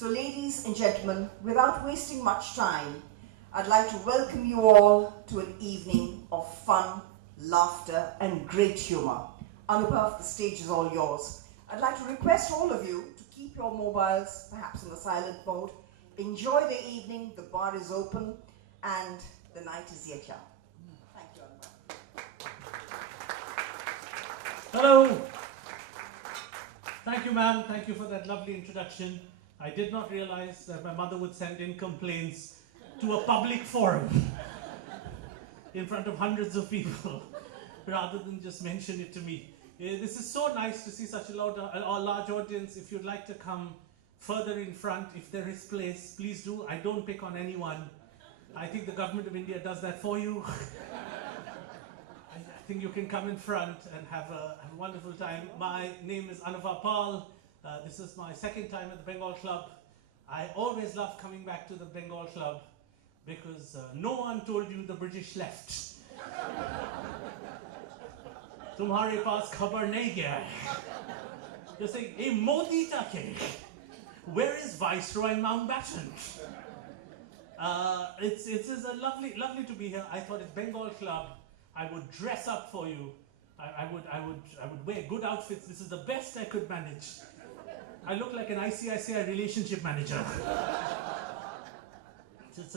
So ladies and gentlemen, without wasting much time, I'd like to welcome you all to an evening of fun, laughter and great humour. Anuvab, the stage is all yours. I'd like to request all of you to keep your mobiles perhaps in the silent mode. Enjoy the evening, the bar is open and the night is yet young. Thank you, Anuvab. Hello. Thank you, ma'am. Thank you for that lovely introduction. I did not realize that my mother would send in complaints to a public forum in front of hundreds of people rather than just mention it to me. This is so nice to see such a large audience. If you'd like to come further in front, if there is place, please do. I don't pick on anyone. I think the government of India does that for you. I think you can come in front and have a wonderful time. My name is Anuvab. This is my second time at the Bengal Club. I always love coming back to the Bengal Club because no one told you the British left. Tumhare paas khabar nahi gaya. You're saying, hey, Modi take. Where is Viceroy Mountbatten? It is a lovely to be here. I thought at Bengal Club, I would dress up for you. I would wear good outfits. This is the best I could manage. I look like an ICICI relationship manager. It's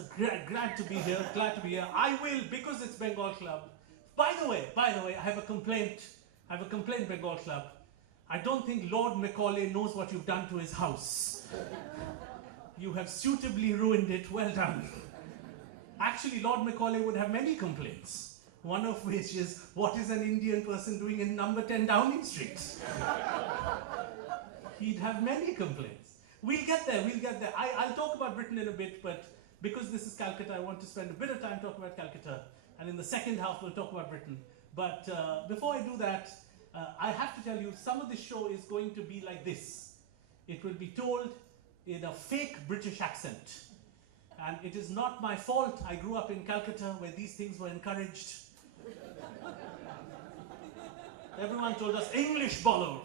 glad to be here. Glad to be here. I will, because it's Bengal Club. By the way, I have a complaint. Bengal Club. I don't think Lord Macaulay knows what you've done to his house. You have suitably ruined it. Well done. Actually, Lord Macaulay would have many complaints. One of which is, what is an Indian person doing in number 10 Downing Street? He'd have many complaints. We'll get there. I'll talk about Britain in a bit, but because this is Calcutta, I want to spend a bit of time talking about Calcutta. And in the second half, we'll talk about Britain. But before I do that, I have to tell you, some of the show is going to be like this. It will be told in a fake British accent. And it is not my fault. I grew up in Calcutta where these things were encouraged. Everyone told us English bolo.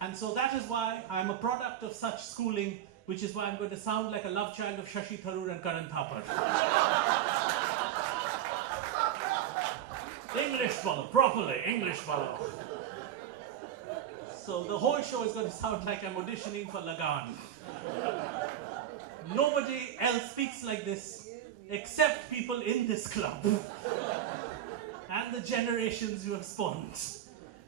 And so that is why I'm a product of such schooling, which is why I'm going to sound like a love child of Shashi Tharoor and Karan Thapar. English bolo, properly, English bolo. So the whole show is going to sound like I'm auditioning for Lagan. Nobody else speaks like this except people in this club and the generations you have spawned.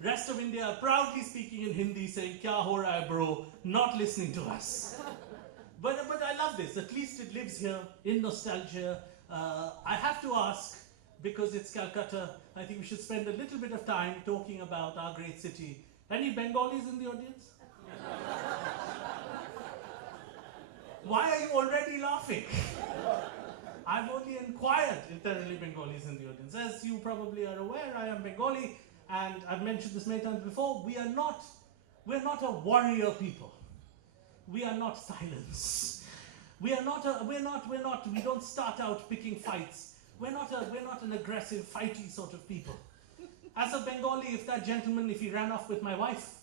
Rest of India are proudly speaking in Hindi, saying, "Kya ho raha hai, bro?" not listening to us. But I love this. At least it lives here in nostalgia. I have to ask, because it's Calcutta, I think we should spend a little bit of time talking about our great city. Any Bengalis in the audience? Why are you already laughing? I've only inquired if there are any Bengalis in the audience. As you probably are aware, I am Bengali, and I've mentioned this many times before. We're not a warrior people. We are not silence. We don't start out picking fights. We're not an aggressive, fighty sort of people. As a Bengali, if that gentleman, if he ran off with my wife,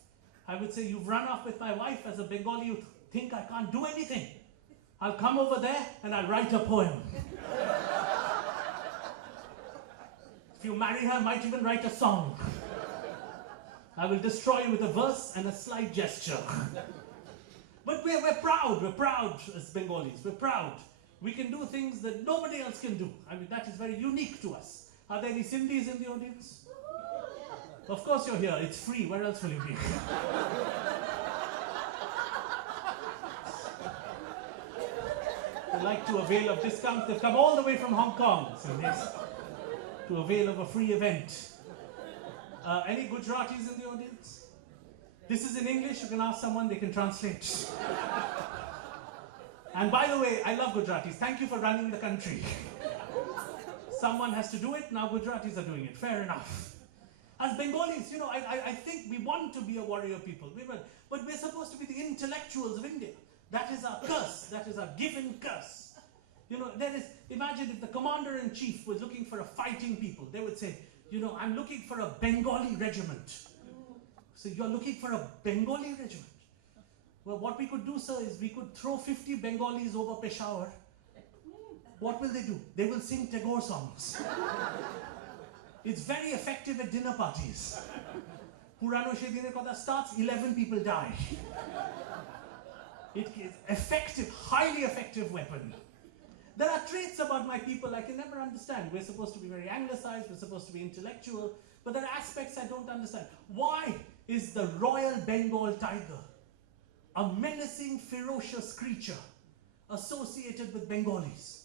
I would say, you've run off with my wife. As a Bengali, you think I can't do anything. I'll come over there and I'll write a poem. If you marry her, I might even write a song. I will destroy you with a verse and a slight gesture. But we're proud as Bengalis. We're proud. We can do things that nobody else can do. I mean, that is very unique to us. Are there any Sindhis in the audience? Of course you're here. It's free. Where else will you be? They like to avail of discounts. They've come all the way from Hong Kong, to avail of a free event. Any Gujaratis in the audience? This is in English. You can ask someone. They can translate. And by the way, I love Gujaratis. Thank you for running the country. Someone has to do it. Now Gujaratis are doing it. Fair enough. As Bengalis, I think we want to be a warrior people. But we're supposed to be the intellectuals of India. That is our curse. That is our given curse. Imagine if the commander-in-chief was looking for a fighting people. They would say, I'm looking for a Bengali regiment. So you're looking for a Bengali regiment? Well, what we could do, sir, is we could throw 50 Bengalis over Peshawar. What will they do? They will sing Tagore songs. It's very effective at dinner parties. Purano Shedine Kotha starts, 11 people die. It is effective, highly effective weapon. There are traits about my people I can never understand. We're supposed to be very anglicized, we're supposed to be intellectual, but there are aspects I don't understand. Why is the Royal Bengal tiger, a menacing, ferocious creature, associated with Bengalis?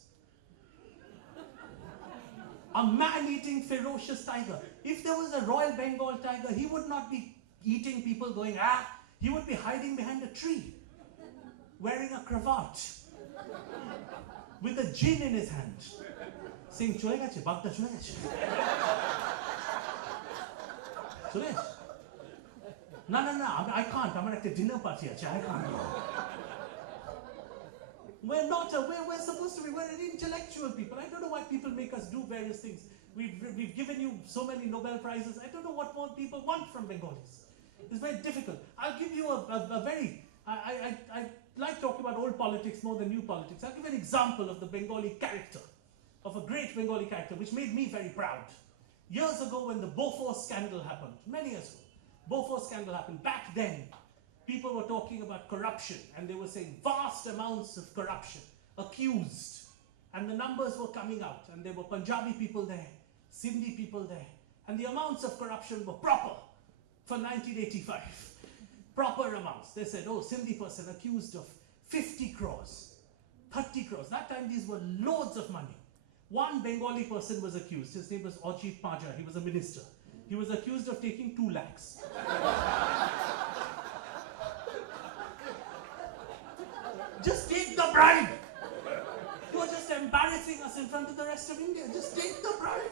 A man-eating, ferocious tiger. If there was a Royal Bengal tiger, he would not be eating people going, ah! He would be hiding behind a tree, wearing a cravat, with a gin in his hand, saying, Chole gache, bagda chole gache. Suresh? No, I can't. I'm at a dinner party. I can't go. We're not, we're supposed to be, we're intellectual people. I don't know why people make us do various things. We've given you so many Nobel Prizes. I don't know what more people want from Bengalis. It's very difficult. I'll give you a very, I like talking about old politics more than new politics. I'll give an example of the Bengali character, of a great Bengali character, which made me very proud. Years ago when the Bofors scandal happened, many years ago, Bofors scandal happened. Back then, people were talking about corruption, and they were saying vast amounts of corruption, accused. And the numbers were coming out, and there were Punjabi people there, Sindhi people there, and the amounts of corruption were proper for 1985. Proper amounts. They said, oh, Sindhi person accused of 50 crores, 30 crores. That time these were loads of money. One Bengali person was accused. His name was Ajit Paja. He was a minister. He was accused of taking 2 lakhs. Just take the bribe. You are just embarrassing us in front of the rest of India. Just take the bribe.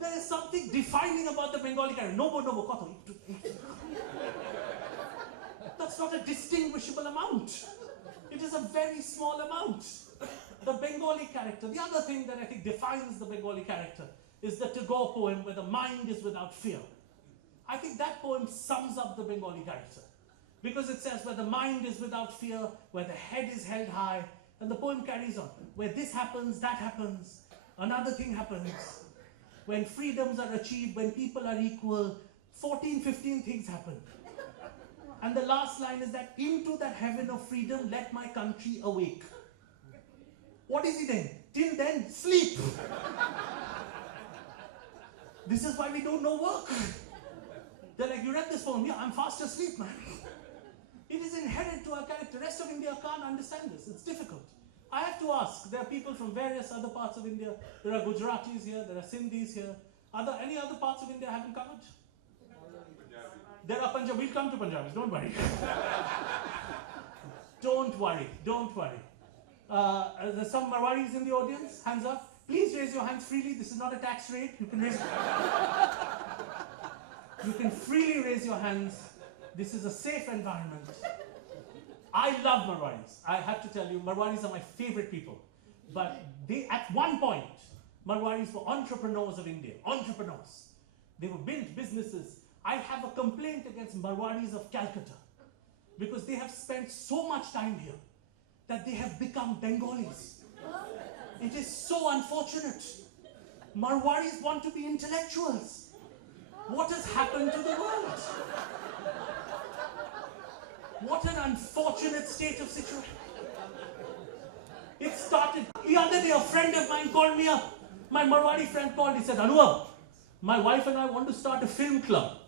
There is something defining about the Bengali character. No, koto. That's not a distinguishable amount. It is a very small amount. The Bengali character. The other thing that I think defines the Bengali character is the Tagore poem where the mind is without fear. I think that poem sums up the Bengali character. Because it says where the mind is without fear, where the head is held high, and the poem carries on. Where this happens, that happens, another thing happens. When freedoms are achieved, when people are equal, 14, 15 things happen. And the last line is that into that heaven of freedom, let my country awake. What is he then? Till then, sleep. This is why we don't know work. They're like, you read this poem? Yeah, I'm fast asleep, man. It is inherent to our character. Rest of India can't understand this. It's difficult. I have to ask. There are people from various other parts of India. There are Gujaratis here. There are Sindhis here. Any other parts of India I haven't covered? There are Punjabis. We'll come to Punjabis. Don't worry. Don't worry. Don't worry. There's some Marwaris in the audience. Hands up. Please raise your hands freely. This is not a tax rate. You can raise. You can freely raise your hands. This is a safe environment. I love Marwaris. I have to tell you, Marwaris are my favorite people. But they, at one point, Marwaris were entrepreneurs of India. Entrepreneurs. They were built businesses. I have a complaint against Marwaris of Calcutta because they have spent so much time here that they have become Bengalis. It is so unfortunate. Marwaris want to be intellectuals. What has happened to the world? What an unfortunate state of situation. It started, the other day a friend of mine called me up. My Marwari friend called, he said, Anuvab, my wife and I want to start a film club.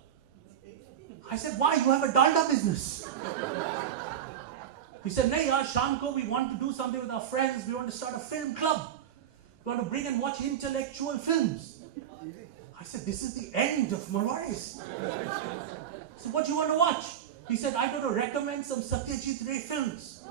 I said, why? You have a dalda business. He said, nahi yaar, sham ko we want to do something with our friends. We want to start a film club. We want to bring and watch intellectual films. I said, this is the end of Marwaris. So what do you want to watch? He said, I got to recommend some Satyajit Ray films.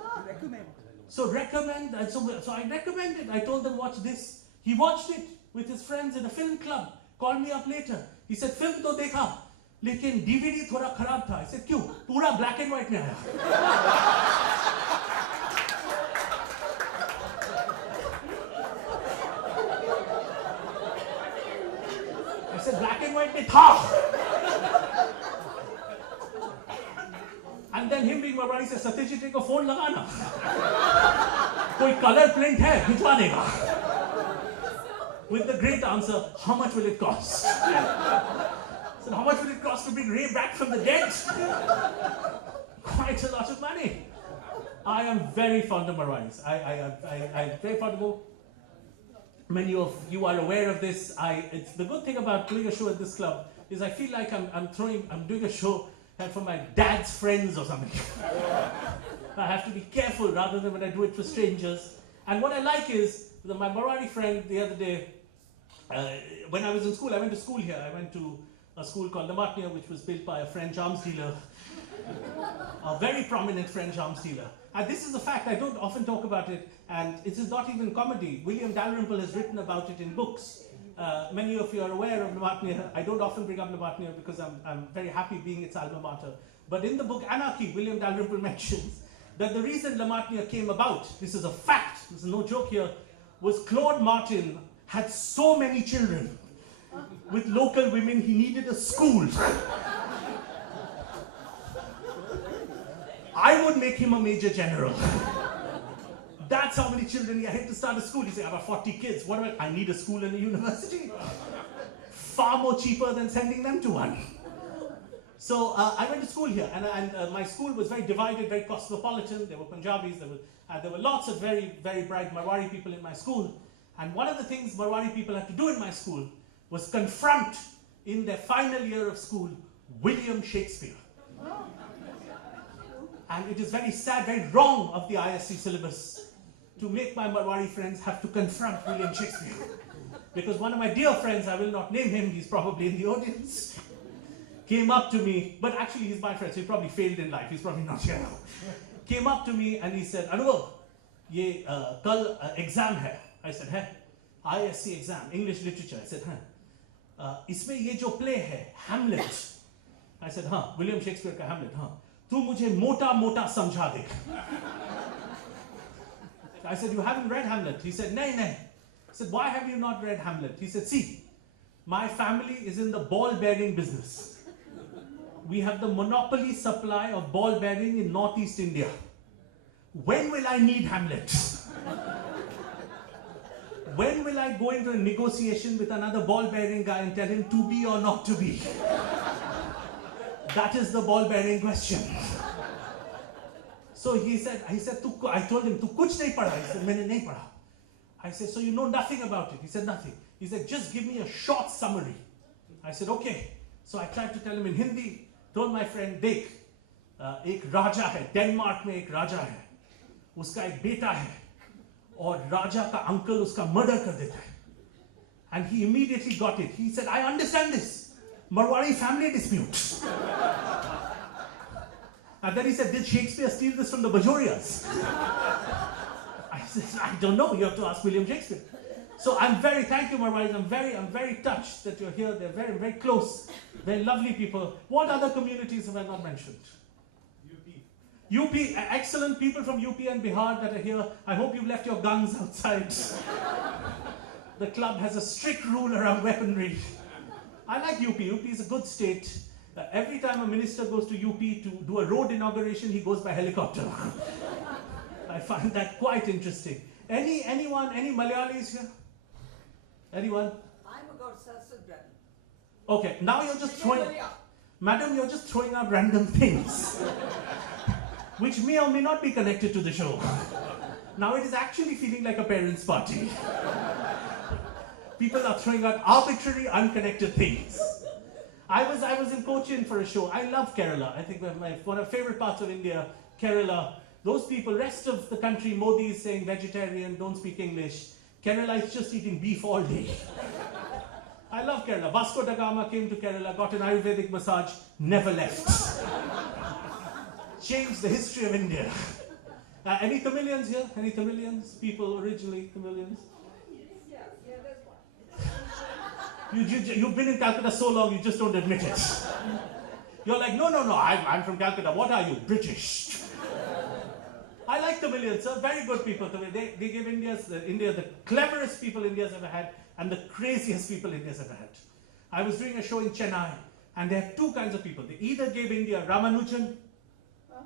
So recommend, and so I recommended. I told them, watch this. He watched it with his friends in a film club. Called me up later. He said, film to dekha. Lekin DVD thoda kharab tha. I said, kyun? Pura black and white mein aaya. I said, black and white mein tha. And And then him being Marwari says, Satyajit, take a phone lagana. Koi color print hai, bhijwa dega. With the great answer, how much will it cost? I said, how much will it cost to bring Ray back from the dead? Quite a lot of money. I am very fond of Marwaris. I'm very fond of them. Many of you are aware of this. It's the good thing about doing a show at this club is I feel like I'm doing a show for my dad's friends or something. I have to be careful rather than when I do it for strangers. And what I like is that my Marwari friend the other day, when I was in school, I went to school here. I went to a school called Lamatnia, which was built by a French arms dealer, a very prominent French arms dealer. And this is a fact, I don't often talk about it, and it is not even comedy. William Dalrymple has written about it in books. Many of you are aware of Lamatnia. I don't often bring up Lamatnia because I'm very happy being its alma mater. But in the book Anarchy, William Dalrymple mentions that the reason Lamatnia came about, this is a fact, this is no joke here, was Claude Martin had so many children with local women, he needed a school. I would make him a major general. That's how many children he had to start a school. He said, I have 40 kids. What about, I need a school and a university. Far more cheaper than sending them to one. So I went to school here, and my school was very divided, very cosmopolitan. There were Punjabis, there were lots of very, very bright Marwari people in my school. And one of the things Marwari people had to do in my school was confront, in their final year of school, William Shakespeare. And it is very sad, very wrong of the ISC syllabus to make my Marwari friends have to confront William Shakespeare. Because one of my dear friends, I will not name him, he's probably in the audience, came up to me, but actually he's my friend, so he probably failed in life, he's probably not here now. Came up to me and he said, Anuvab, ye kal exam hai. I said, hai? ISC exam, English literature. I said, हाँ. इसमें ये जो play है, Hamlet. I said, हाँ, William Shakespeare का Hamlet, हाँ. तू मुझे मोटा मोटा समझा दे. I said, you haven't read Hamlet? He said, nahi, nahi. I said, why have you not read Hamlet? He said, see, my family is in the ball bearing business. We have the monopoly supply of ball bearing in Northeast India. When will I need Hamlet? When will I go into a negotiation with another ball bearing guy and tell him to be or not to be? That is the ball bearing question. So he said, I told him, tu kuch nahi padha? He said, maine nahi padha. I said, so you know nothing about it? He said, nothing. He said, just give me a short summary. I said, okay. So I tried to tell him in Hindi, told my friend, Dekh, एक राजा है, Denmark में एक राजा है, उसका एक बेटा है, और राजा का अंकल उसका मर्डर कर देता है. And he immediately got it. He said, I understand this. Marwari family dispute. And then he said, did Shakespeare steal this from the Bajorias? I said, I don't know. You have to ask William Shakespeare. So thank you, Marwaris. I'm very touched that you're here. They're very, very close. Very lovely people. What other communities have I not mentioned? UP, excellent people from UP and Bihar that are here. I hope you've left your guns outside. The club has a strict rule around weaponry. I like UP. UP is a good state. Every time a minister goes to UP to do a road inauguration, he goes by helicopter. I find that quite interesting. Any Malayalis here? Anyone? I'm a god Sasudran. Okay, now you're just Madam, you're just throwing out random things. Which may or may not be connected to the show. Now it is actually feeling like a parents' party. People are throwing out arbitrary, unconnected things. I was in Cochin for a show. I love Kerala. I think one of my favorite parts of India, Kerala. Those people, rest of the country, Modi is saying vegetarian, don't speak English. Kerala is just eating beef all day. I love Kerala. Vasco da Gama came to Kerala, got an Ayurvedic massage, never left. Changed the history of India. Any Tamilians here? Any Tamilians? People originally Tamilians? Yeah, there's one. You've been in Calcutta so long, you just don't admit it. You're like, no, I'm from Calcutta. What are you? British. I like Tamilians, sir. Very good people. They give India the cleverest people India's ever had and the craziest people India's ever had. I was doing a show in Chennai and they had two kinds of people. They either gave India Ramanujan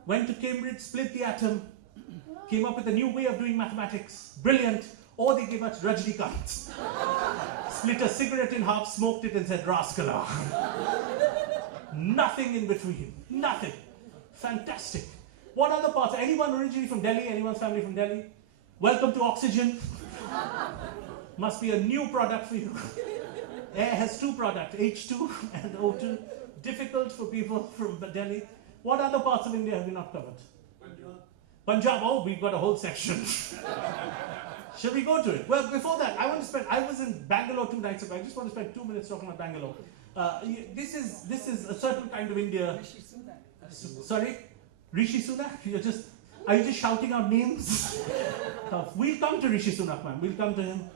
went to Cambridge, split the atom, came up with a new way of doing mathematics. Brilliant. Or they gave us Rajnikant. Split a cigarette in half, smoked it and said, Raskala. Nothing in between. Nothing. Fantastic. What other parts? Anyone originally from Delhi? Anyone's family from Delhi? Welcome to oxygen. Must be a new product for you. Air has two products, H2 and O2. Difficult for people from Delhi. What other parts of India have we not covered? Punjab. Oh, we've got a whole section. Shall we go to it? Well, before that, I was in Bangalore 2 nights ago. I just want to spend 2 minutes talking about Bangalore. This is a certain kind of India. Sorry? Rishi Sunak? Are you just shouting out names? We'll come to Rishi Sunak, man. We'll come to him.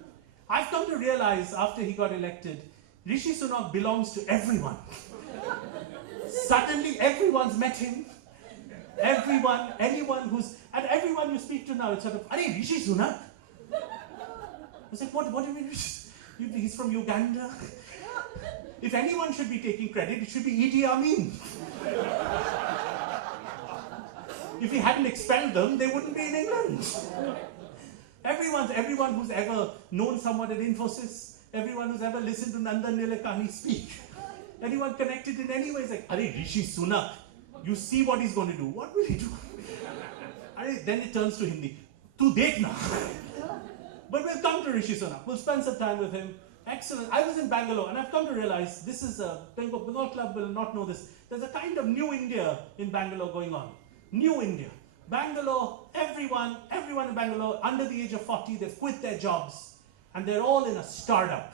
I've come to realize after he got elected, Rishi Sunak belongs to everyone. Suddenly everyone's met him. Everyone you speak to now, it's sort of, Are Rishi Sunak? I was like, what do you mean? He's from Uganda. If anyone should be taking credit, it should be Idi Amin. If he hadn't expelled them, they wouldn't be in England. Everyone who's ever known someone at Infosys, everyone who's ever listened to Nandan Nilekani speak, anyone connected in any way is like, Rishi Sunak, you see what he's going to do. What will he do? Then it turns to Hindi. Tu dekhna. But we'll come to Rishi Sunak. We'll spend some time with him. Excellent. I was in Bangalore and I've come to realize this is Bengal Club will not know this. There's a kind of new India in Bangalore going on. New India. Bangalore, everyone in Bangalore under the age of 40, they've quit their jobs and they're all in a startup.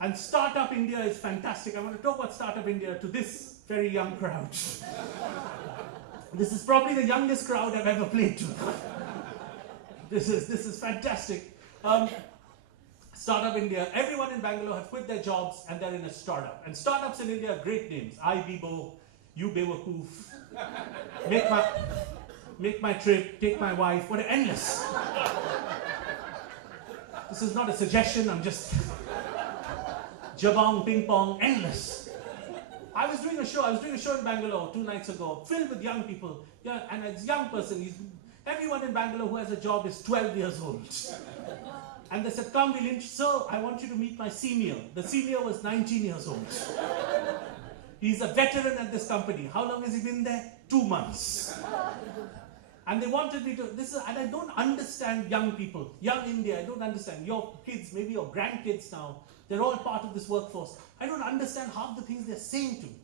And Startup India is fantastic. I want to talk about Startup India to this very young crowd. This is probably the youngest crowd I've ever played to. This is fantastic. Startup India, everyone in Bangalore have quit their jobs and they're in a startup. And startups in India are great names. Bibo, You Bewakoof, Make My Trip, Take My Wife, what endless. This is not a suggestion, I'm just jabong, ping pong, endless. I was doing a show in Bangalore 2 nights ago, filled with young people. Yeah, and as a young person, everyone in Bangalore who has a job is 12 years old. And they said, come, sir, I want you to meet my senior. The senior was 19 years old. He's a veteran at this company. How long has he been there? 2 months. And they wanted me to, and I don't understand young people, young India, I don't understand. Your kids, maybe your grandkids now, they're all part of this workforce. I don't understand half the things they're saying to me.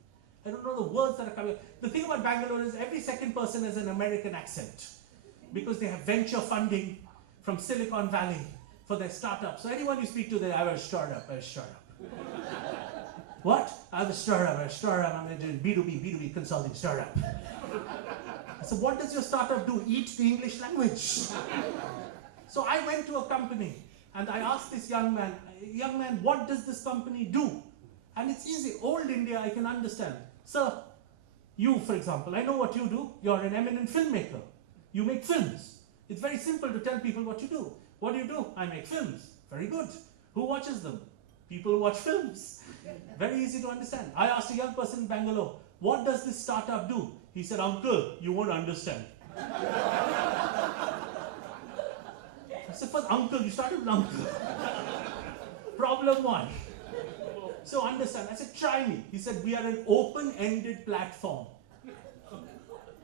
I don't know the words that are coming. The thing about Bangalore is every second person has an American accent because they have venture funding from Silicon Valley for their startup. So anyone you speak to, they have a startup. What? I have a startup. I'm doing B2B consulting startup. I said, what does your startup do? Eat the English language. So I went to a company and I asked this young man, what does this company do? And it's easy. Old India, I can understand. Sir, you, for example, I know what you do. You're an eminent filmmaker. You make films. It's very simple to tell people what you do. What do? I make films. Very good. Who watches them? People who watch films. Very easy to understand. I asked a young person in Bangalore, what does this startup do? He said, uncle, you won't understand. I said, first, uncle, you started with uncle. Problem 1. So understand. I said, try me. He said, we are an open-ended platform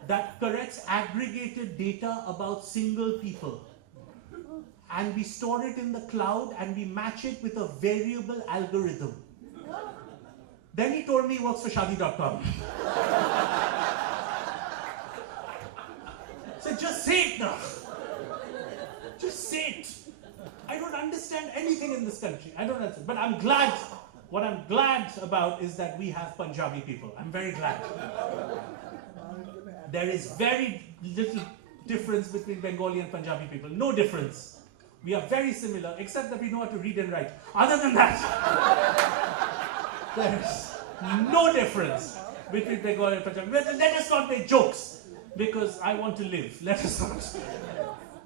that collects aggregated data about single people. And we store it in the cloud and we match it with a variable algorithm. Then he told me he works for Shadi.com. So just say it now. Just say it. I don't understand anything in this country. I don't understand. But I'm glad. What I'm glad about is that we have Punjabi people. I'm very glad. There is very little difference between Bengali and Punjabi people. No difference. We are very similar, except that we know how to read and write. Other than that, there is no difference between Bengali and Punjabi. Let us not make jokes, because I want to live. Let us not.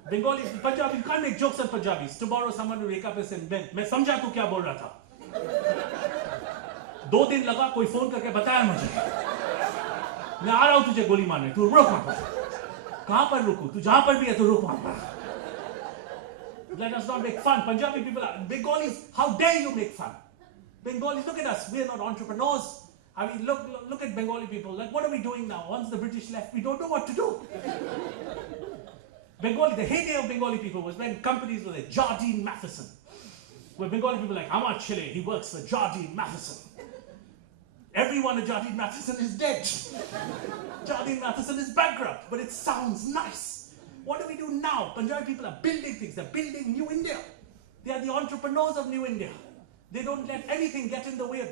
Bengali, Punjabi, you can't make jokes on Punjabis. Tomorrow someone will wake up and say, मैं समझा तू क्या बोल रहा था. 2 दिन लगा कोई फोन करके बताया मुझे. मैं आ रहा हूँ तुझे गोली मारने, तू रुक वहाँ पर। कहाँ पर रुकूं? तू जहाँ पर भी है तो रुक वहाँ पर। Let us not make fun. Punjabi people are Bengalis. How dare you make fun? Bengalis, look at us. We are not entrepreneurs. I mean, look at Bengali people. Like, what are we doing now? Once the British left, we don't know what to do. Bengali, the heyday of Bengali people was when companies were like Jardine Matheson. Where Bengali people were like, Amar Chile, he works for Jardine Matheson. Everyone at Jardine Matheson is dead. Jardine Matheson is bankrupt, but it sounds nice. What do we do now? Punjabi people are building things. They're building New India. They are the entrepreneurs of New India. They don't let anything get in the way of...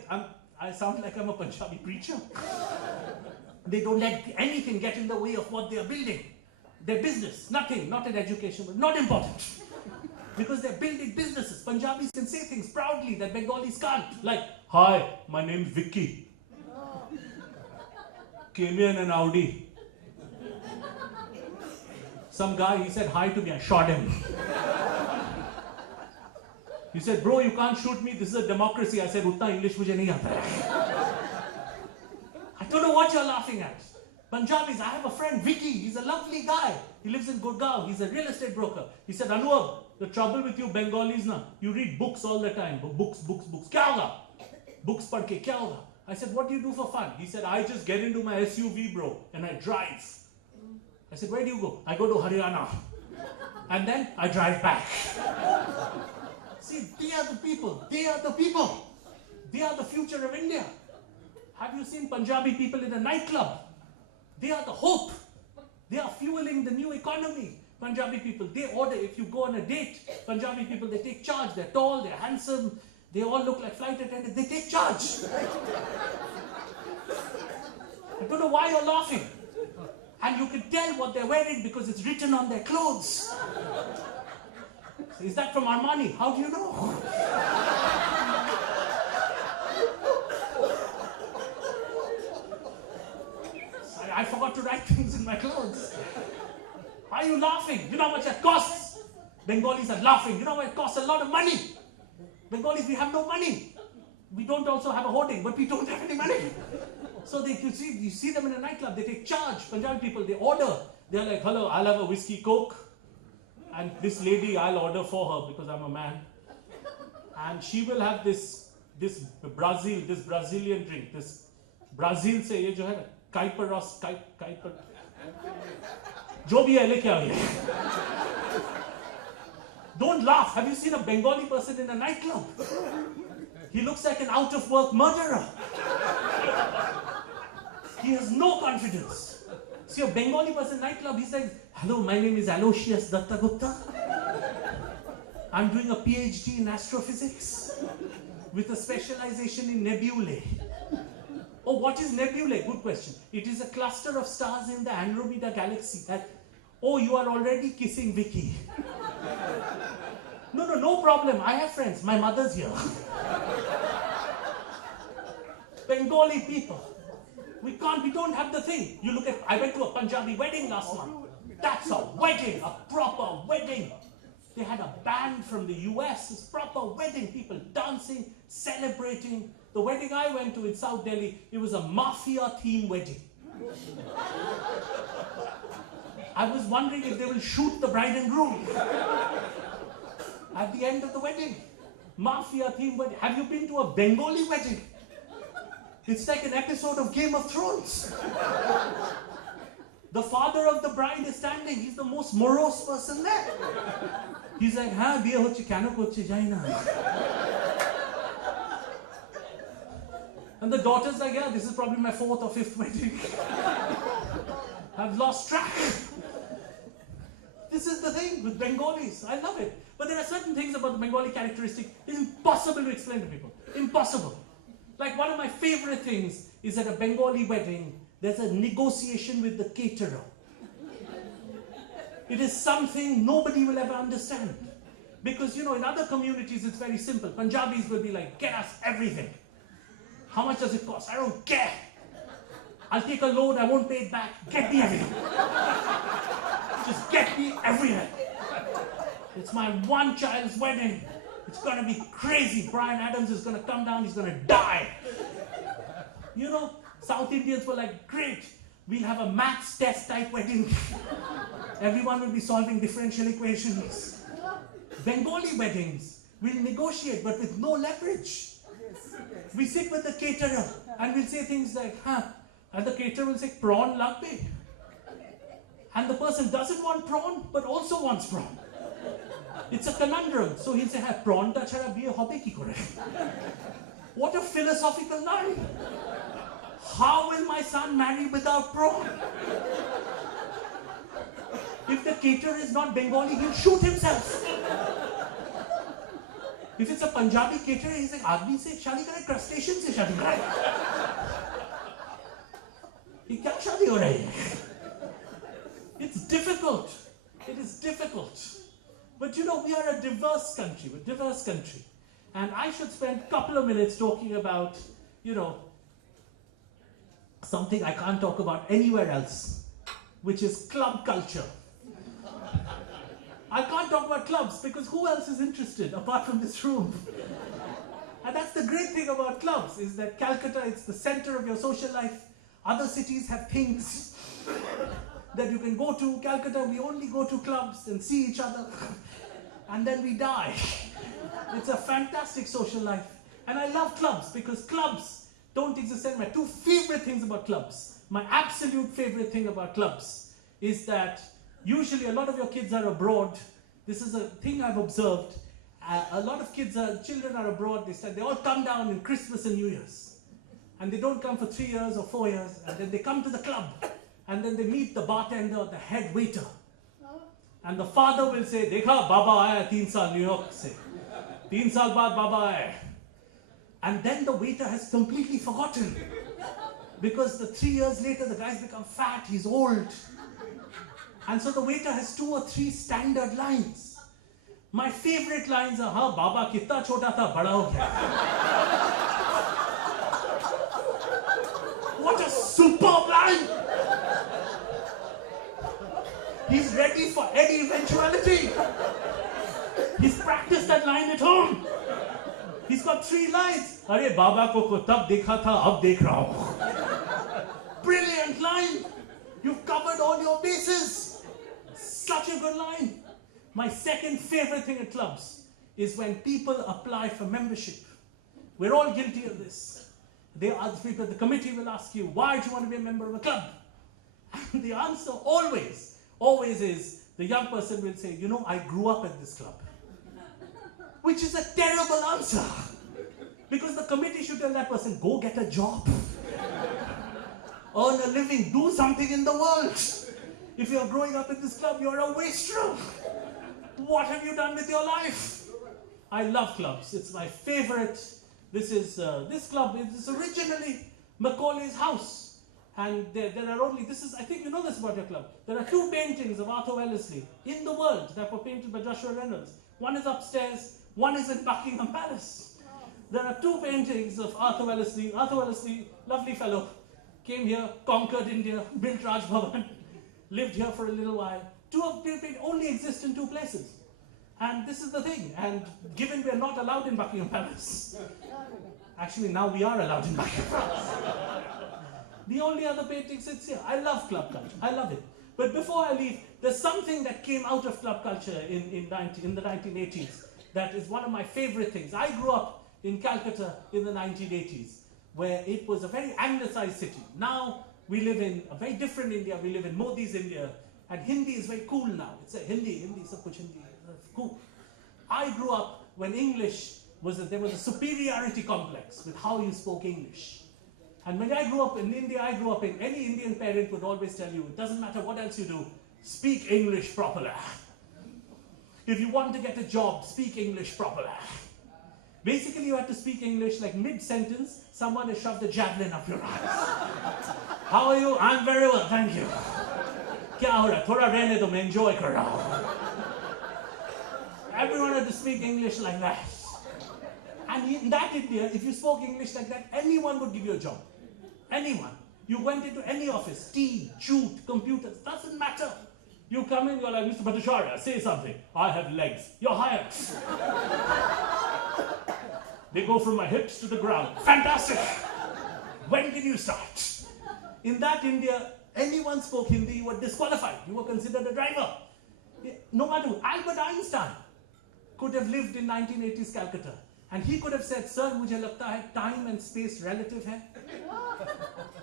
I sound like I'm a Punjabi preacher. They don't let anything get in the way of what they are building. Their business, nothing, not an education, but not important. Because they're building businesses. Punjabis can say things proudly that Bengalis can't. Like, hi, my name's Vicky. Came here in an Audi. Some guy, he said hi to me, I shot him. He said, bro, you can't shoot me, this is a democracy. I said, Utna English mujhe nahi aata hai. I don't know what you're laughing at. Punjabis, I have a friend, Vicky, he's a lovely guy. He lives in Gurgaon, he's a real estate broker. He said, Anuvab, the trouble with you Bengalis na, you read books all the time. Books. Kya hoga? Books padh ke kya hoga? I said, what do you do for fun? He said, I just get into my SUV, bro, and I drive. I said, where do you go? I go to Haryana. And then I drive back. See, they are the people. They are the people. They are the future of India. Have you seen Punjabi people in a nightclub? They are the hope. They are fueling the new economy. Punjabi people, they order. If you go on a date, Punjabi people, they take charge. They're tall, they're handsome. They all look like flight attendants. They take charge. I don't know why you're laughing. And you can tell what they're wearing because it's written on their clothes. Is that from Armani? How do you know? I forgot to write things in my clothes. Why are you laughing? You know how much that costs? Bengalis are laughing. You know what? It costs a lot of money. Bengalis, we have no money. We don't also have a hoarding, but we don't have any money. So you see them in a nightclub, they take charge. Punjabi people, they order. They're like, hello, I'll have a whiskey coke. And this lady, I'll order for her because I'm a man. And she will have this Brazilian drink. This Brazil se ye jo hai na, Kaiparos, Kaiper. Jo bhi hai, lekhe aaye. Don't laugh. Have you seen a Bengali person in a nightclub? He looks like an out-of-work murderer. He has no confidence. See, a Bengali person in a nightclub, he says, hello, my name is Aloysius Dattagupta. I'm doing a PhD in astrophysics with a specialization in nebulae. Oh, what is nebulae? Good question. It is a cluster of stars in the Andromeda galaxy. Oh, you are already kissing Vicky. No problem. I have friends. My mother's here. Bengali people. We don't have the thing. You look at, I went to a Punjabi wedding last month. That's a wedding, a proper wedding. They had a band from the US, it's proper wedding, people dancing, celebrating. The wedding I went to in South Delhi, it was a mafia theme wedding. I was wondering if they will shoot the bride and groom at the end of the wedding. Mafia theme wedding. Have you been to a Bengali wedding? It's like an episode of Game of Thrones. The father of the bride is standing. He's the most morose person there. He's like, ha, biye hocche, keno korche jai na. And the daughter's like, yeah, this is probably my 4th or 5th wedding. I've lost track. This is the thing with Bengalis. I love it. But there are certain things about the Bengali characteristic it's impossible to explain to people. Impossible. Like one of my favorite things is at a Bengali wedding, there's a negotiation with the caterer. It is something nobody will ever understand. Because, you know, in other communities it's very simple. Punjabis will be like, get us everything. How much does it cost? I don't care. I'll take a loan, I won't pay it back. Get me everything. Just get me everything. It's my one child's wedding. It's gonna be crazy. Brian Adams is gonna come down, he's gonna die. You know, South Indians were like, great. We'll have a maths test type wedding. Everyone will be solving differential equations. Bengali weddings, we'll negotiate but with no leverage. We sit with the caterer and we'll say things like, and the caterer will say, prawn lagbe. And the person doesn't want prawn but also wants prawn. It's a conundrum. So he'll say, prawn ta chhara biye hobe ki kore. What a philosophical line. How will my son marry without prawn? If the caterer is not Bengali, he'll shoot himself. If it's a Punjabi caterer, he's like, आदमी से शादी करे, crustacean से शादी करे. ये क्या शादी हो रही है? It's difficult. It is difficult. But you know, we are a diverse country. We're a diverse country. And I should spend a couple of minutes talking about, you know, something I can't talk about anywhere else, which is club culture. I can't talk about clubs because who else is interested apart from this room? And that's the great thing about clubs, is that Calcutta, it's the center of your social life. Other cities have things that you can go to. Calcutta, we only go to clubs and see each other and then we die. It's a fantastic social life. And I love clubs because clubs don't exist anymore. My two favorite things about clubs, my absolute favorite thing about clubs is that usually a lot of your kids are abroad. This is a thing I've observed. A lot of children are abroad. They all come down in Christmas and New Year's. And they don't come for 3 years or 4 years. And then they come to the club. And then they meet the bartender or the head waiter. And the father will say, Dekha, Baba aaya 3 saal New York se. 3 saal baad Baba aaya. And then the waiter has completely forgotten. Because the 3 years later, the guy's become fat, he's old. And so the waiter has 2 or 3 standard lines. My favorite lines are, "Ha, Baba kitna chota tha, bada ho gaya." What a superb line! He's ready for any eventuality. He's practiced that line at home. He's got 3 lines. "Arey Baba ko tab dekha tha, ab dekh raha hu." Brilliant line. You've covered all your bases. Such a good line. My second favorite thing at clubs is when people apply for membership. We're all guilty of this. The committee will ask you, why do you want to be a member of a club? And the answer always is, the young person will say, you know, I grew up at this club. Which is a terrible answer. Because the committee should tell that person, go get a job. Earn a living, do something in the world. If you're growing up in this club, you're a wastrel. What have you done with your life? I love clubs. It's my favorite. This club is originally Macaulay's house. And there are only, I think you know this about your club. There are 2 paintings of Arthur Wellesley in the world that were painted by Joshua Reynolds. One is upstairs, one is in Buckingham Palace. There are 2 paintings of Arthur Wellesley. Arthur Wellesley, lovely fellow, came here, conquered India, built Raj Bhavan, lived here for a little while. 2 of them only exist in 2 places. And this is the thing. And given we're not allowed in Buckingham Palace, actually now we are allowed in Buckingham Palace. The only other painting sits here. I love club culture. I love it. But before I leave, there's something that came out of club culture in the 1980s that is one of my favorite things. I grew up in Calcutta in the 1980s, where it was a very anglicized city. Now we live in a very different India. We live in Modi's India. And Hindi is very cool now. It's a Hindi, sab kuch Hindi. Cool. I grew up when there was a superiority complex with how you spoke English. And when I grew up in India, any Indian parent would always tell you, it doesn't matter what else you do, speak English properly. If you want to get a job, speak English properly. Basically, you have to speak English like mid-sentence, someone has shoved a javelin up your ass. How are you? I'm very well, thank you. Kya ho raha? Thoda rehne do, main enjoy kar raha hu. Everyone had to speak English like that. And in that India, if you spoke English like that, anyone would give you a job. Anyone. You went into any office, tea, jute, computers, doesn't matter. You come in, you're like, Mr. Bhattacharya, say something. I have legs. You're hired. They go from my hips to the ground. Fantastic. When can you start? In that India, anyone spoke Hindi, you were disqualified. You were considered a driver. No matter who. Albert Einstein could have lived in 1980s Calcutta. And he could have said, sir, मुझे लगता है time and space relative है.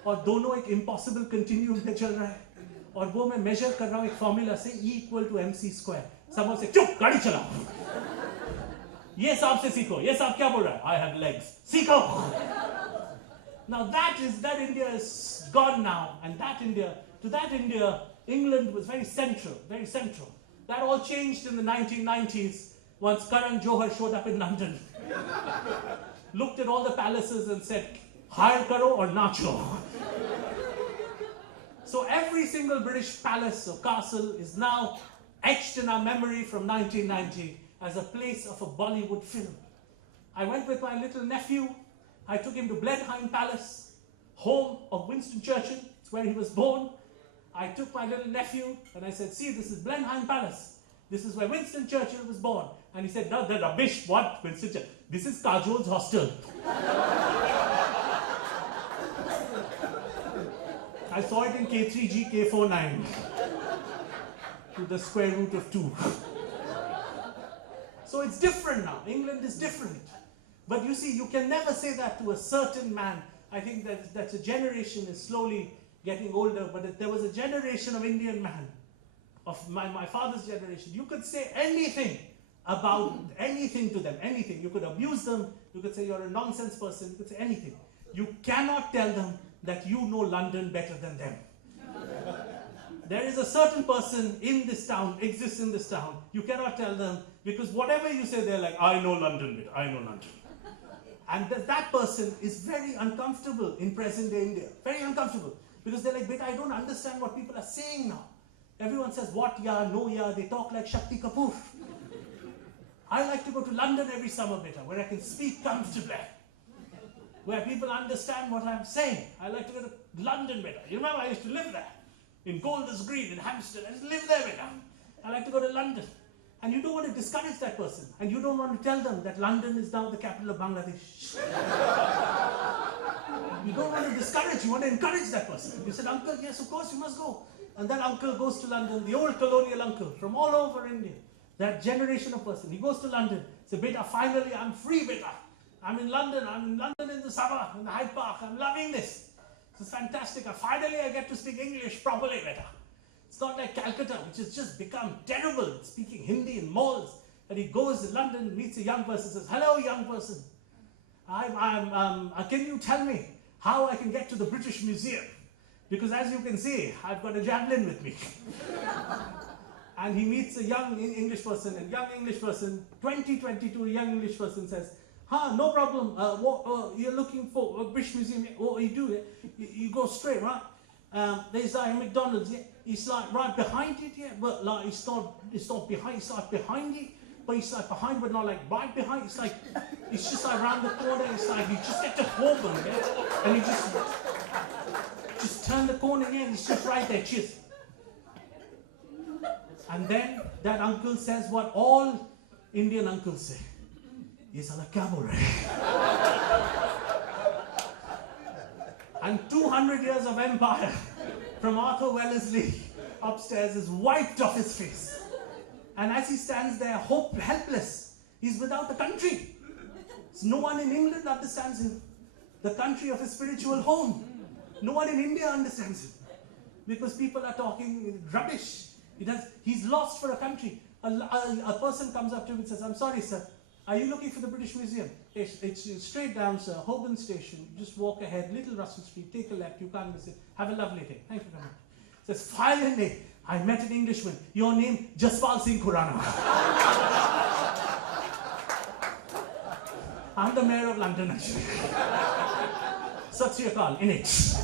और दोनों एक impossible continuum में चल रहा है. और वो मैं measure कर रहा हूँ एक formula से E equal to MC square. Someone say, चुप, गाड़ी चलाओ. ये साहब से सीखो. ये साहब क्या बोल रहा है? I have legs. सीखो. Now that India is gone now. And to that India, England was very central, very central. That all changed in the 1990s once Karan Johar showed up in London. Looked at all the palaces and said, hire karo or nacho. So every single British palace or castle is now etched in our memory from 1990 as a place of a Bollywood film. I went with my little nephew. I took him to Blenheim Palace, home of Winston Churchill. It's where he was born. I took my little nephew and I said, see, this is Blenheim Palace. This is where Winston Churchill was born. And he said, no, the rubbish. What? Winston Churchill. This is Kajol's hostel. I saw it in K3G, K49. To the square root of 2. So it's different now. England is different. But you see, you can never say that to a certain man. I think that a generation is slowly getting older. But if there was a generation of Indian man, of my father's generation, you could say anything about anything to them, anything. You could abuse them, you could say you're a nonsense person, you could say anything. You cannot tell them that you know London better than them. There is a certain person in this town, exists in this town, you cannot tell them, because whatever you say, they're like, I know London better, I know London. And that person is very uncomfortable in present day India, very uncomfortable. Because they're like, beta, I don't understand what people are saying now. Everyone says, what ya, no ya, they talk like Shakti Kapoor. I like to go to London every summer, beta, where I can speak comfortably. Where people understand what I'm saying. I like to go to London, beta. You remember I used to live there. In Golders Green, in Hampstead. I used to live there, beta. I like to go to London. And you don't want to discourage that person. And you don't want to tell them that London is now the capital of Bangladesh. You don't want to discourage, you want to encourage that person. You said, uncle, yes, of course, you must go. And that uncle goes to London, the old colonial uncle from all over India. That generation of person. He goes to London. Say, beta, finally I'm free, beta. I'm in London in the summer, in the Hyde Park. I'm loving this. This is fantastic. Finally I get to speak English properly, beta. It's not like Calcutta, which has just become terrible, speaking Hindi in malls. And he goes to London, meets a young person, says, hello, young person. Can you tell me how I can get to the British Museum? Because as you can see, I've got a javelin with me. And he meets a young English person, and young English person, 22, young English person says, no problem, you're looking for a British Museum, what you do, you go straight, right? There's like a McDonald's, yeah? It's like right behind it, yeah? But like it's not behind, it's like behind it, but it's like behind, but not like right behind, it's just like around the corner, it's like you just get to Holborn, yeah? And you just turn the corner, yeah, and it's just right there, cheers. And then that uncle says what all Indian uncles say. Yes, a cabaret. And 200 years of empire from Arthur Wellesley upstairs is wiped off his face. And as he stands there, helpless, he's without the country. So no one in England understands him. The country of his spiritual home. No one in India understands him. Because people are talking rubbish. He's lost for a country. A person comes up to him and says, I'm sorry, sir. Are you looking for the British Museum? It's straight down, sir. Holborn Station. Just walk ahead, Little Russell Street, take a left. You can't miss it. Have a lovely day. Thank you very much. Says, finally, I met an Englishman. Your name, Jaspal Singh Khurana. I'm the mayor of London, actually. Sat Sri Akal, in it.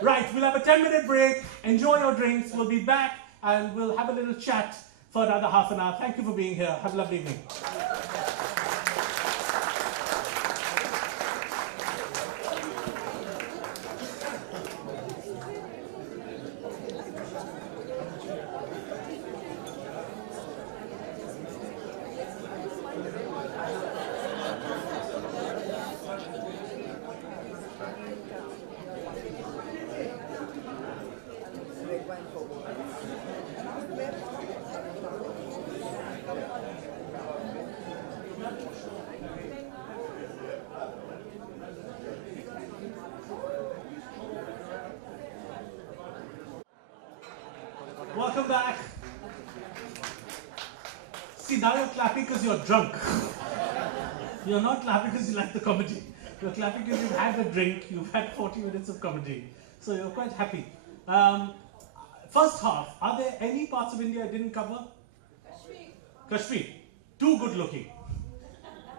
Right, we'll have a 10-minute break. Enjoy your drinks. We'll be back and we'll have a little chat for another half an hour. Thank you for being here. Have a lovely evening. Welcome back. See, now you're clapping because you're drunk. You're not clapping because you like the comedy. You're clapping because you've had a drink, you've had 40 minutes of comedy. So you're quite happy. First half, are there any parts of India I didn't cover? Kashmir. Too good looking.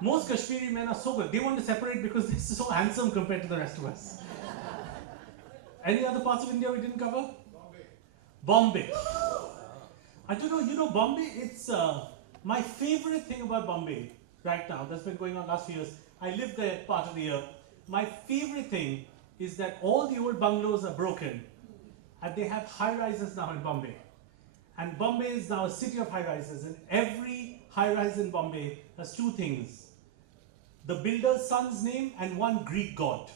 Most Kashmiri men are so good. They want to separate because they're so handsome compared to the rest of us. Any other parts of India we didn't cover? Bombay. I don't know, you know, Bombay, it's my favorite thing about Bombay right now, that's been going on last few years. I lived there part of the year. My favorite thing is that all the old bungalows are broken and they have high rises now in Bombay. And Bombay is now a city of high rises, and every high rise in Bombay has two things: the builder's son's name and one Greek god.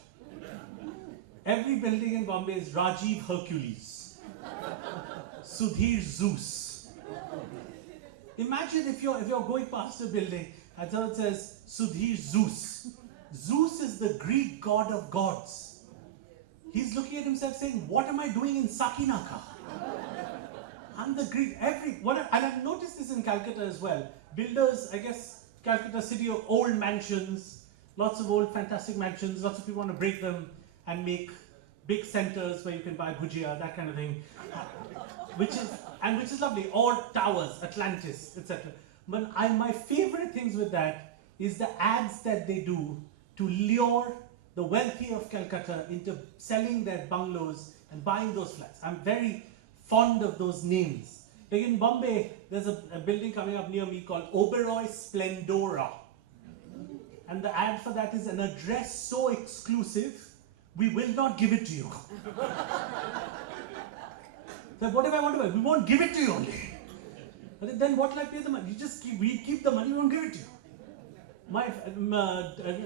Every building in Bombay is Rajiv Hercules, Sudhir Zeus. Imagine if you're going past a building and someone says Sudhir Zeus. Zeus is the Greek god of gods. He's looking at himself saying, what am I doing in Sakinaka? I'm the Greek, and I've noticed this in Calcutta as well. Builders, I guess, Calcutta city of old mansions, lots of old fantastic mansions, lots of people want to break them and make big centers where you can buy gujia, that kind of thing, which is lovely, or towers, Atlantis, etc. But my favorite things with that is the ads that they do to lure the wealthy of Calcutta into selling their bungalows and buying those flats. I'm very fond of those names. Like in Bombay, there's a building coming up near me called Oberoi Splendora. And the ad for that is an address so exclusive, we will not give it to you. So what if I want to buy? We won't give it to you only. But then what will I pay the money? We keep the money, we won't give it to you.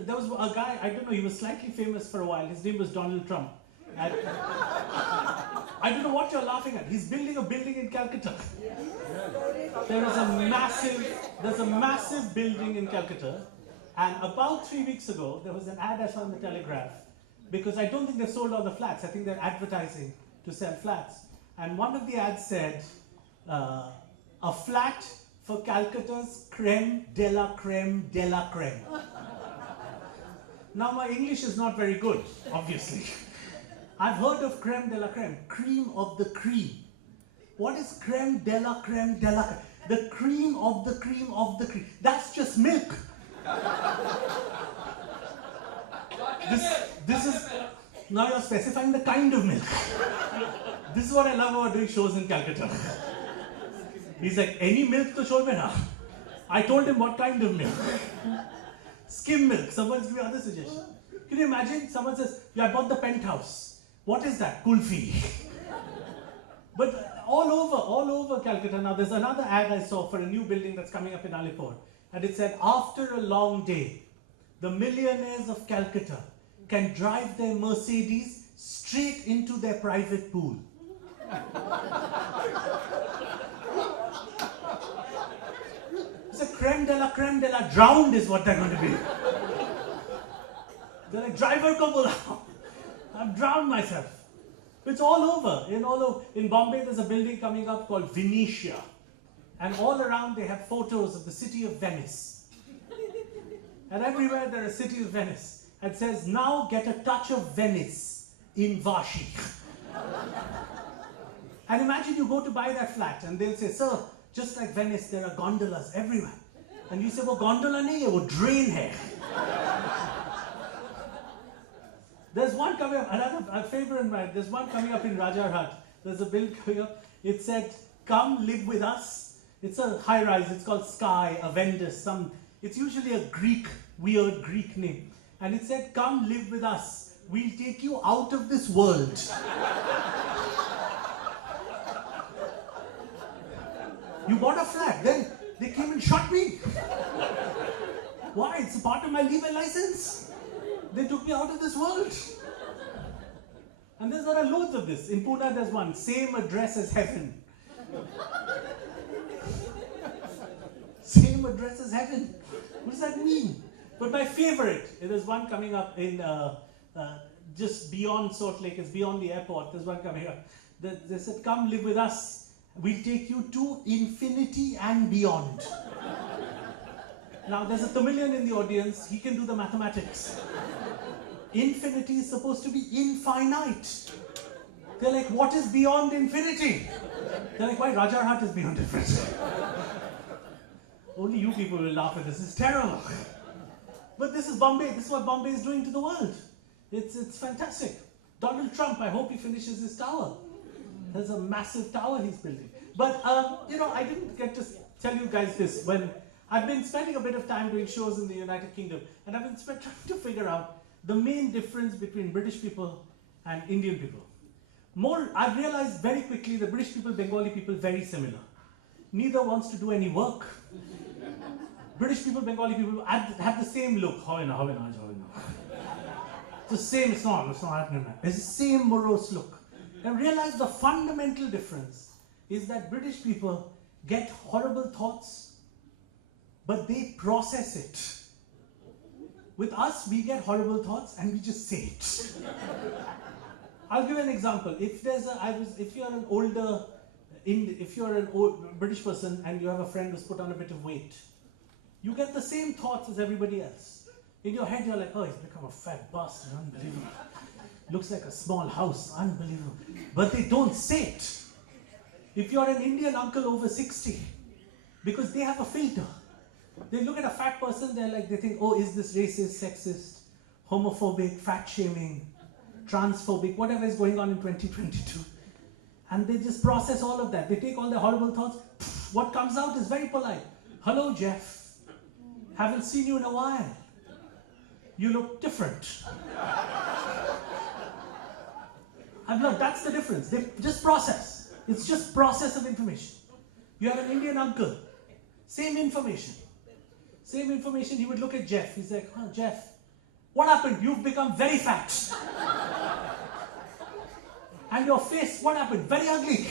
There was a guy, I don't know, he was slightly famous for a while. His name was Donald Trump. And I don't know what you're laughing at. He's building a building in Calcutta. There's a massive building in Calcutta. And about 3 weeks ago, there was an ad I saw in the Telegraph, because I don't think they've sold all the flats. I think they're advertising to sell flats. And one of the ads said, a flat for Calcutta's creme de la creme de la creme. Now my English is not very good, obviously. I've heard of creme de la creme, cream of the cream. What is creme de la creme de la creme? The cream of the cream of the cream. That's just milk. This is, now you're specifying the kind of milk. This is what I love about doing shows in Calcutta. He's like, any milk to show me now. I told him what kind of milk. Skim milk. Someone's giving other suggestion. Can you imagine? Someone says, yeah, I bought the penthouse. What is that? Kulfi. But all over Calcutta now, there's another ad I saw for a new building that's coming up in Alipur. And it said, after a long day, the millionaires of Calcutta can drive their Mercedes straight into their private pool. It's a creme de la drowned is what they're going to be. They're like, driver ko bulao. I've drowned myself. It's all over. In Bombay, there's a building coming up called Venetia. And all around they have photos of the city of Venice. And everywhere there is city of Venice. It says, now get a touch of Venice in Vashi. And imagine you go to buy that flat and they'll say, sir, just like Venice, there are gondolas everywhere. And you say, well, gondola nahi hai, wo drain hai. There's one coming up, a favorite of mine, there's one coming up in Rajarhat. There's a bill coming up. It said, come live with us. It's a high rise, it's called Sky, Avendus, it's usually a weird Greek name. And it said, come live with us. We'll take you out of this world. You bought a flat, then they came and shot me. Why? It's a part of my legal license. They took me out of this world. And there are loads of this. In Pune, there's one, same address as heaven. Same address as heaven. What does that mean? But my favorite, there's one coming up in just beyond Salt Lake, it's beyond the airport, there's one coming up. They said, come live with us. We'll take you to infinity and beyond. Now, there's a Tamilian in the audience. He can do the mathematics. Infinity is supposed to be infinite. They're like, what is beyond infinity? They're like, why Rajarhat is beyond infinity? Only you people will laugh at this. It's terrible. But this is Bombay. This is what Bombay is doing to the world. It's fantastic. Donald Trump, I hope he finishes his tower. There's a massive tower he's building. But, I didn't get to tell you guys this. When I've been spending a bit of time doing shows in the United Kingdom, and I've been trying to figure out the main difference between British people and Indian people. I've realized very quickly that British people, Bengali people, very similar. Neither wants to do any work. British people, Bengali people have the same look. It's the same, it's not happening. It's the same morose look. And realize the fundamental difference is that British people get horrible thoughts, but they process it. With us, we get horrible thoughts and we just say it. I'll give you an example. If you're an old British person and you have a friend who's put on a bit of weight, you get the same thoughts as everybody else. In your head, you're like, oh, he's become a fat bastard, unbelievable. Looks like a small house, unbelievable. But they don't say it. If you're an Indian uncle over 60, because they have a filter, they look at a fat person, they think, oh, is this racist, sexist, homophobic, fat shaming, transphobic, whatever is going on in 2022. And they just process all of that. They take all their horrible thoughts. What comes out is very polite. Hello, Jeff. Haven't seen you in a while. You look different. And look, that's the difference. They just process. It's just process of information. You have an Indian uncle. Same information. Same information, he would look at Jeff. He's like, oh, Jeff, what happened? You've become very fat. And your face, what happened? Very ugly.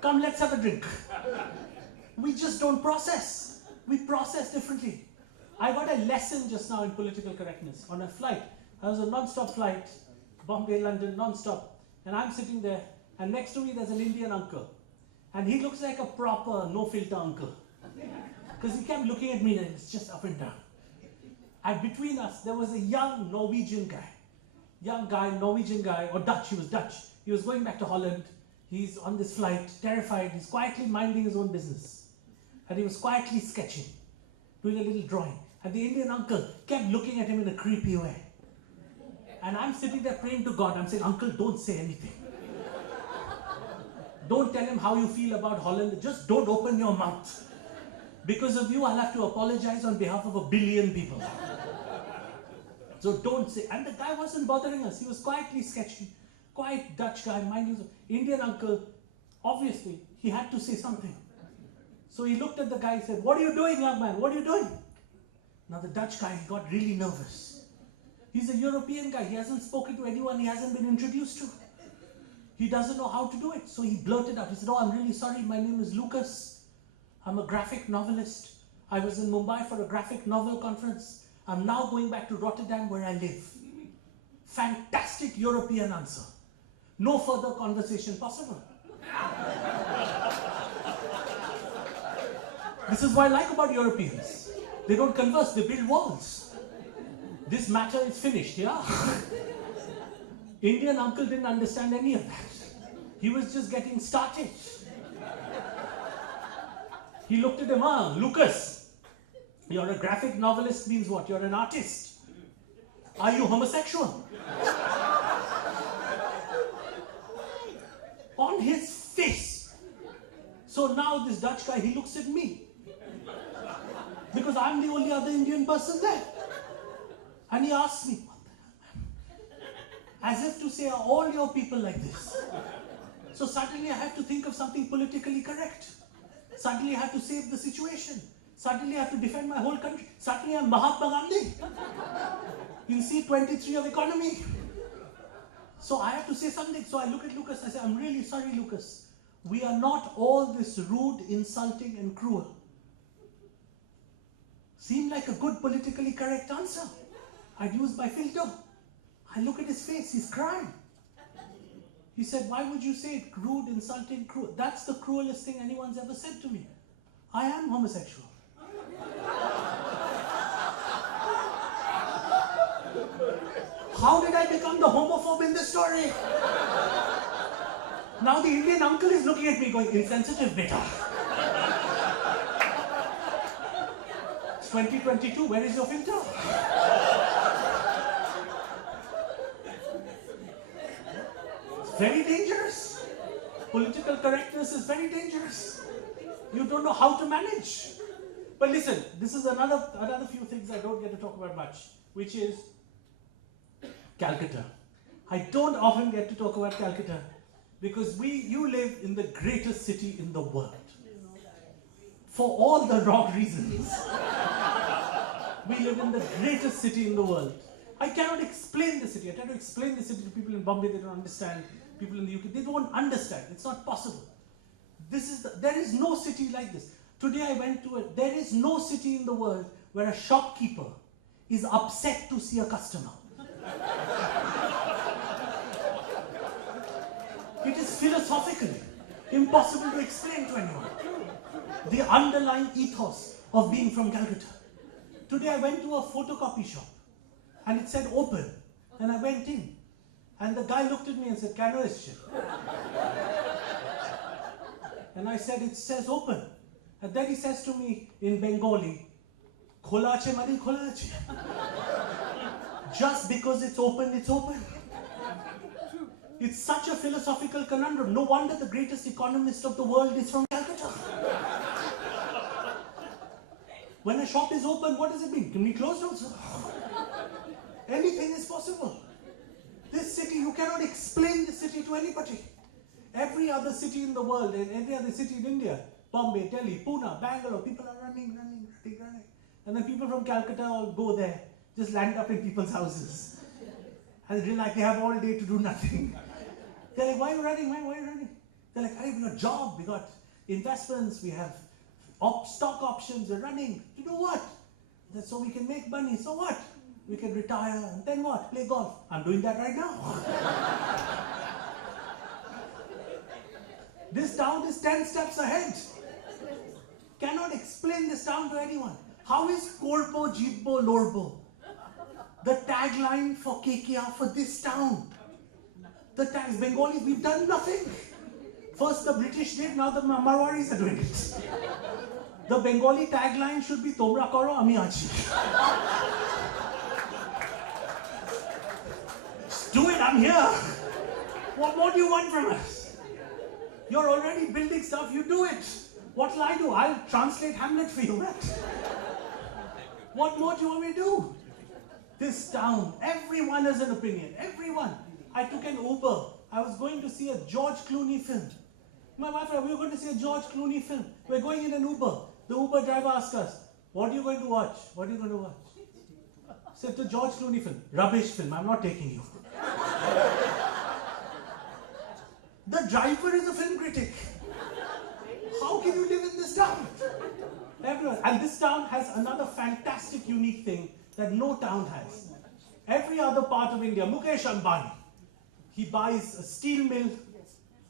Come, let's have a drink. We just don't process. We process differently. I got a lesson just now in political correctness on a flight. I was a non-stop flight, Bombay, London, non-stop. And I'm sitting there, and next to me there's an Indian uncle. And he looks like a proper no-filter uncle. Because he kept looking at me and it's just up and down. And between us, there was a young Norwegian guy, Norwegian guy, or Dutch, he was Dutch. He was going back to Holland. He's on this flight, terrified. He's quietly minding his own business. And he was quietly sketching, doing a little drawing. And the Indian uncle kept looking at him in a creepy way. And I'm sitting there praying to God. I'm saying, Uncle, don't say anything. Don't tell him how you feel about Holland. Just don't open your mouth. Because of you, I'll have to apologize on behalf of 1 billion people. So don't say. And the guy wasn't bothering us. He was quietly sketching. Quiet Dutch guy, minding his own. Indian uncle, obviously, he had to say something. So he looked at the guy and said, what are you doing, young man? What are you doing? Now the Dutch guy got really nervous. He's a European guy. He hasn't spoken to anyone he hasn't been introduced to. He doesn't know how to do it. So he blurted out. He said, oh, I'm really sorry. My name is Lucas. I'm a graphic novelist. I was in Mumbai for a graphic novel conference. I'm now going back to Rotterdam where I live. Fantastic European answer. No further conversation possible. This is what I like about Europeans. They don't converse, they build walls. This matter is finished, yeah? Indian uncle didn't understand any of that. He was just getting started. He looked at him, Lucas, you're a graphic novelist means what? You're an artist. Are you homosexual? On his face. So now this Dutch guy, he looks at me. Because I'm the only other Indian person there. And he asks me, what the hell, man? As if to say, are all your people like this? So suddenly I have to think of something politically correct. Suddenly I have to save the situation. Suddenly I have to defend my whole country. Suddenly I'm Mahatma Gandhi. In C23 of economy. So I have to say something. So I look at Lucas, I say, I'm really sorry, Lucas. We are not all this rude, insulting and cruel. Seemed like a good politically correct answer. I'd use my filter. I look at his face, he's crying. He said, why would you say it? Crude, insulting, cruel. That's the cruelest thing anyone's ever said to me. I am homosexual. How did I become the homophobe in this story? Now the Indian uncle is looking at me going, insensitive beta. It's 2022, where is your filter? It's very dangerous. Political correctness is very dangerous. You don't know how to manage. But listen, this is another few things I don't get to talk about much, which is Calcutta. I don't often get to talk about Calcutta because you live in the greatest city in the world. For all the wrong reasons. We live in the greatest city in the world. I cannot explain the city. I try to explain the city to people in Bombay, they don't understand. People in the UK, they don't understand. It's not possible. There is no city like this. Today I went to there is no city in the world where a shopkeeper is upset to see a customer. It is philosophically impossible to explain to anyone. The underlying ethos of being from Calcutta. Today I went to a photocopy shop and it said open. And I went in and the guy looked at me and said, Kano ische? And I said, it says open. And then he says to me in Bengali, Khola ache mani khola ache. Just because it's open, it's open. It's such a philosophical conundrum. No wonder the greatest economist of the world is from Calcutta. When a shop is open, what does it mean? Can we close also? Anything is possible. This city, you cannot explain this city to anybody. Every other city in the world, and every other city in India, Bombay, Delhi, Pune, Bangalore, people are running. And then people from Calcutta all go there, just land up in people's houses. And they like they have all day to do nothing. They're like, why are you running? Why are you running? They're like, hey, we got a job, we got investments, we have stock options, we're running. To do what? That's so we can make money. So what? We can retire, and then what? Play golf. I'm doing that right now. This town is 10 steps ahead. Cannot explain this town to anyone. How is Korpo, Jitbo, Lorbo the tagline for KKR for this town? The tags, Bengalis, we've done nothing. First the British did, now the Marwaris are doing it. The Bengali tagline should be Tomra koro, ami achi. Just do it, I'm here. What more do you want from us? You're already building stuff, you do it. What'll I do? I'll translate Hamlet for you, man. What more do you want me to do? This town, everyone has an opinion. Everyone. I took an Uber. I was going to see a George Clooney film. My wife and I, we were going to see a George Clooney film. We're going in an Uber. The Uber driver asked us, what are you going to watch? What are you going to watch? I said, the George Clooney film. Rubbish film. I'm not taking you. The driver is a film critic. How can you live in this town? Everyone. And this town has another fantastic, unique thing that no town has. Every other part of India, Mukesh Ambani, he buys a steel mill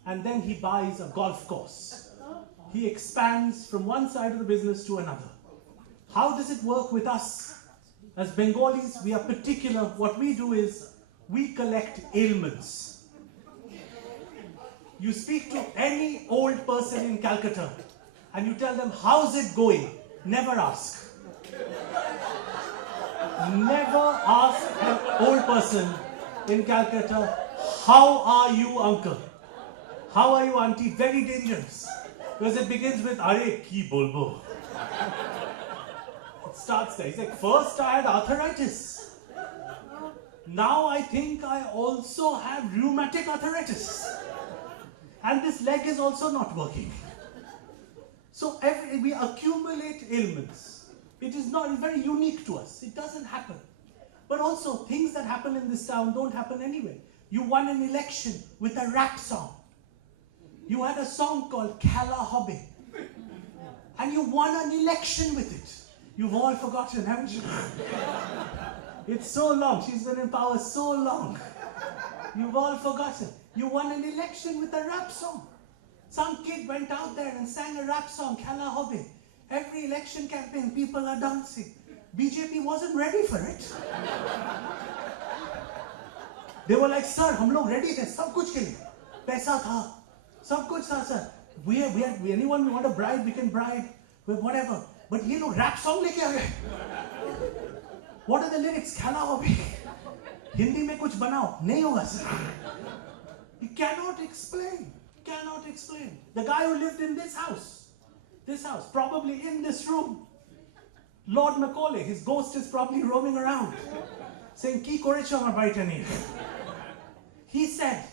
and then he buys a golf course. He expands from one side of the business to another. How does it work with us? As Bengalis, we are particular. What we do is we collect ailments. You speak to any old person in Calcutta and you tell them, how's it going? Never ask. Never ask an old person in Calcutta, how are you, uncle? How are you, auntie? Very dangerous. Because it begins with, Are ki bolbo? It starts there. He's like, first I had arthritis. Now I think I also have rheumatic arthritis. And this leg is also not working. So we accumulate ailments. It is not very unique to us. It doesn't happen. But also, things that happen in this town don't happen anyway. You won an election with a rap song. You had a song called Kala Hobby. And you won an election with it. You've all forgotten, haven't you? It's so long. She's been in power so long. You've all forgotten. You won an election with a rap song. Some kid went out there and sang a rap song, Khala Hobe. Every election campaign, people are dancing. BJP wasn't ready for it. They were like, sir, hum log ready the, sab kuch ke liye. Paisa tha, sab kuch tha, sir. We had anyone we want to bribe, we can bribe, whatever. But ye log rap song leke aa gaye. What are the lyrics? Khala Hobe. Hindi mein kuch banao. Nahi hoga, sir. He cannot explain. Cannot explain. The guy who lived in this house, probably in this room, Lord Macaulay, his ghost is probably roaming around, saying, Ki korecho amar baita nei. He said,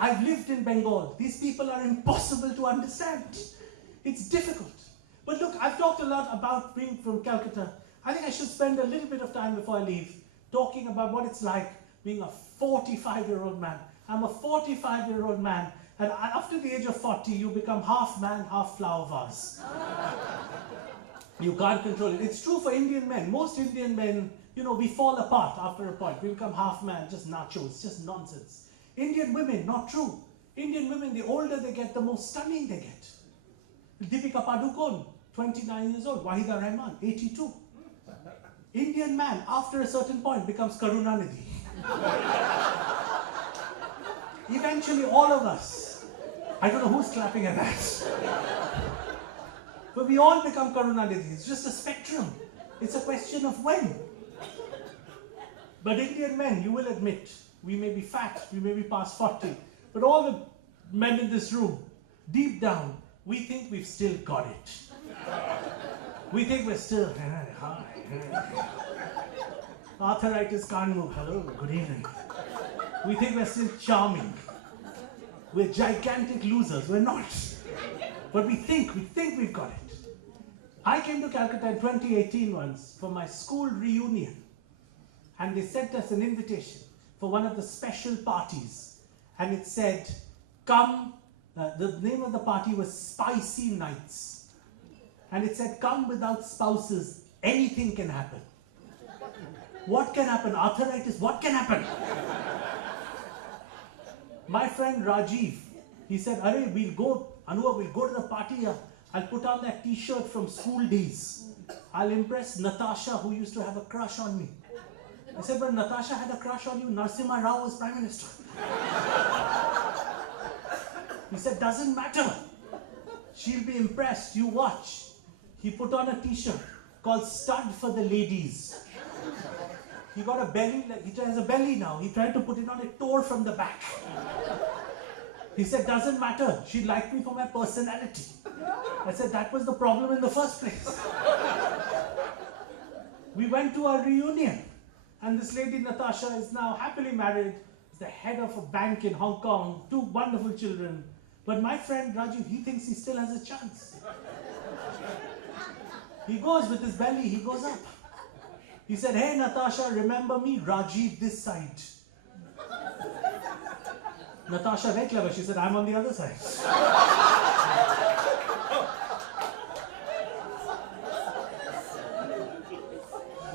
I've lived in Bengal. These people are impossible to understand. It's difficult. But look, I've talked a lot about being from Calcutta. I think I should spend a little bit of time before I leave talking about what it's like being a 45-year-old man. I'm a 45-year-old man, and after the age of 40, you become half man, half flower vase. You can't control it. It's true for Indian men. Most Indian men, we fall apart after a point. We become half man, just nachos, just nonsense. Indian women, not true. Indian women, the older they get, the more stunning they get. Deepika Padukone, 29 years old. Wahida Rahman, 82. Indian man, after a certain point, becomes Karunanidhi. Eventually, all of us, I don't know who's clapping at that, but we all become Karunanidhi. It's just a spectrum. It's a question of when. But Indian men, you will admit, we may be fat, we may be past 40, but all the men in this room, deep down, we think we've still got it. We think we're still, hi. Arthritis can't move. Hello, good evening. We think we're still charming. We're gigantic losers. We're not. But we think we've got it. I came to Calcutta in 2018 once for my school reunion. And they sent us an invitation for one of the special parties. And it said, come, the name of the party was Spicy Nights. And it said, come without spouses, anything can happen. What can happen? Arthritis, what can happen? My friend Rajiv, he said, Arey, Anuvab, we'll go to the party. I'll put on that t-shirt from school days. I'll impress Natasha, who used to have a crush on me. I said, but Natasha had a crush on you. Narasimha Rao was Prime Minister. He said, doesn't matter. She'll be impressed. You watch. He put on a t-shirt called Stud for the Ladies. He got a belly, he has a belly now. He tried to put it on, it tore from the back. He said, doesn't matter. She liked me for my personality. I said, that was the problem in the first place. We went to our reunion. And this lady, Natasha, is now happily married. Is the head of a bank in Hong Kong. 2 wonderful children. But my friend Rajiv, he thinks he still has a chance. He goes with his belly, he goes up. He said, hey Natasha, remember me? Rajiv this side. Natasha, very clever. She said, I'm on the other side.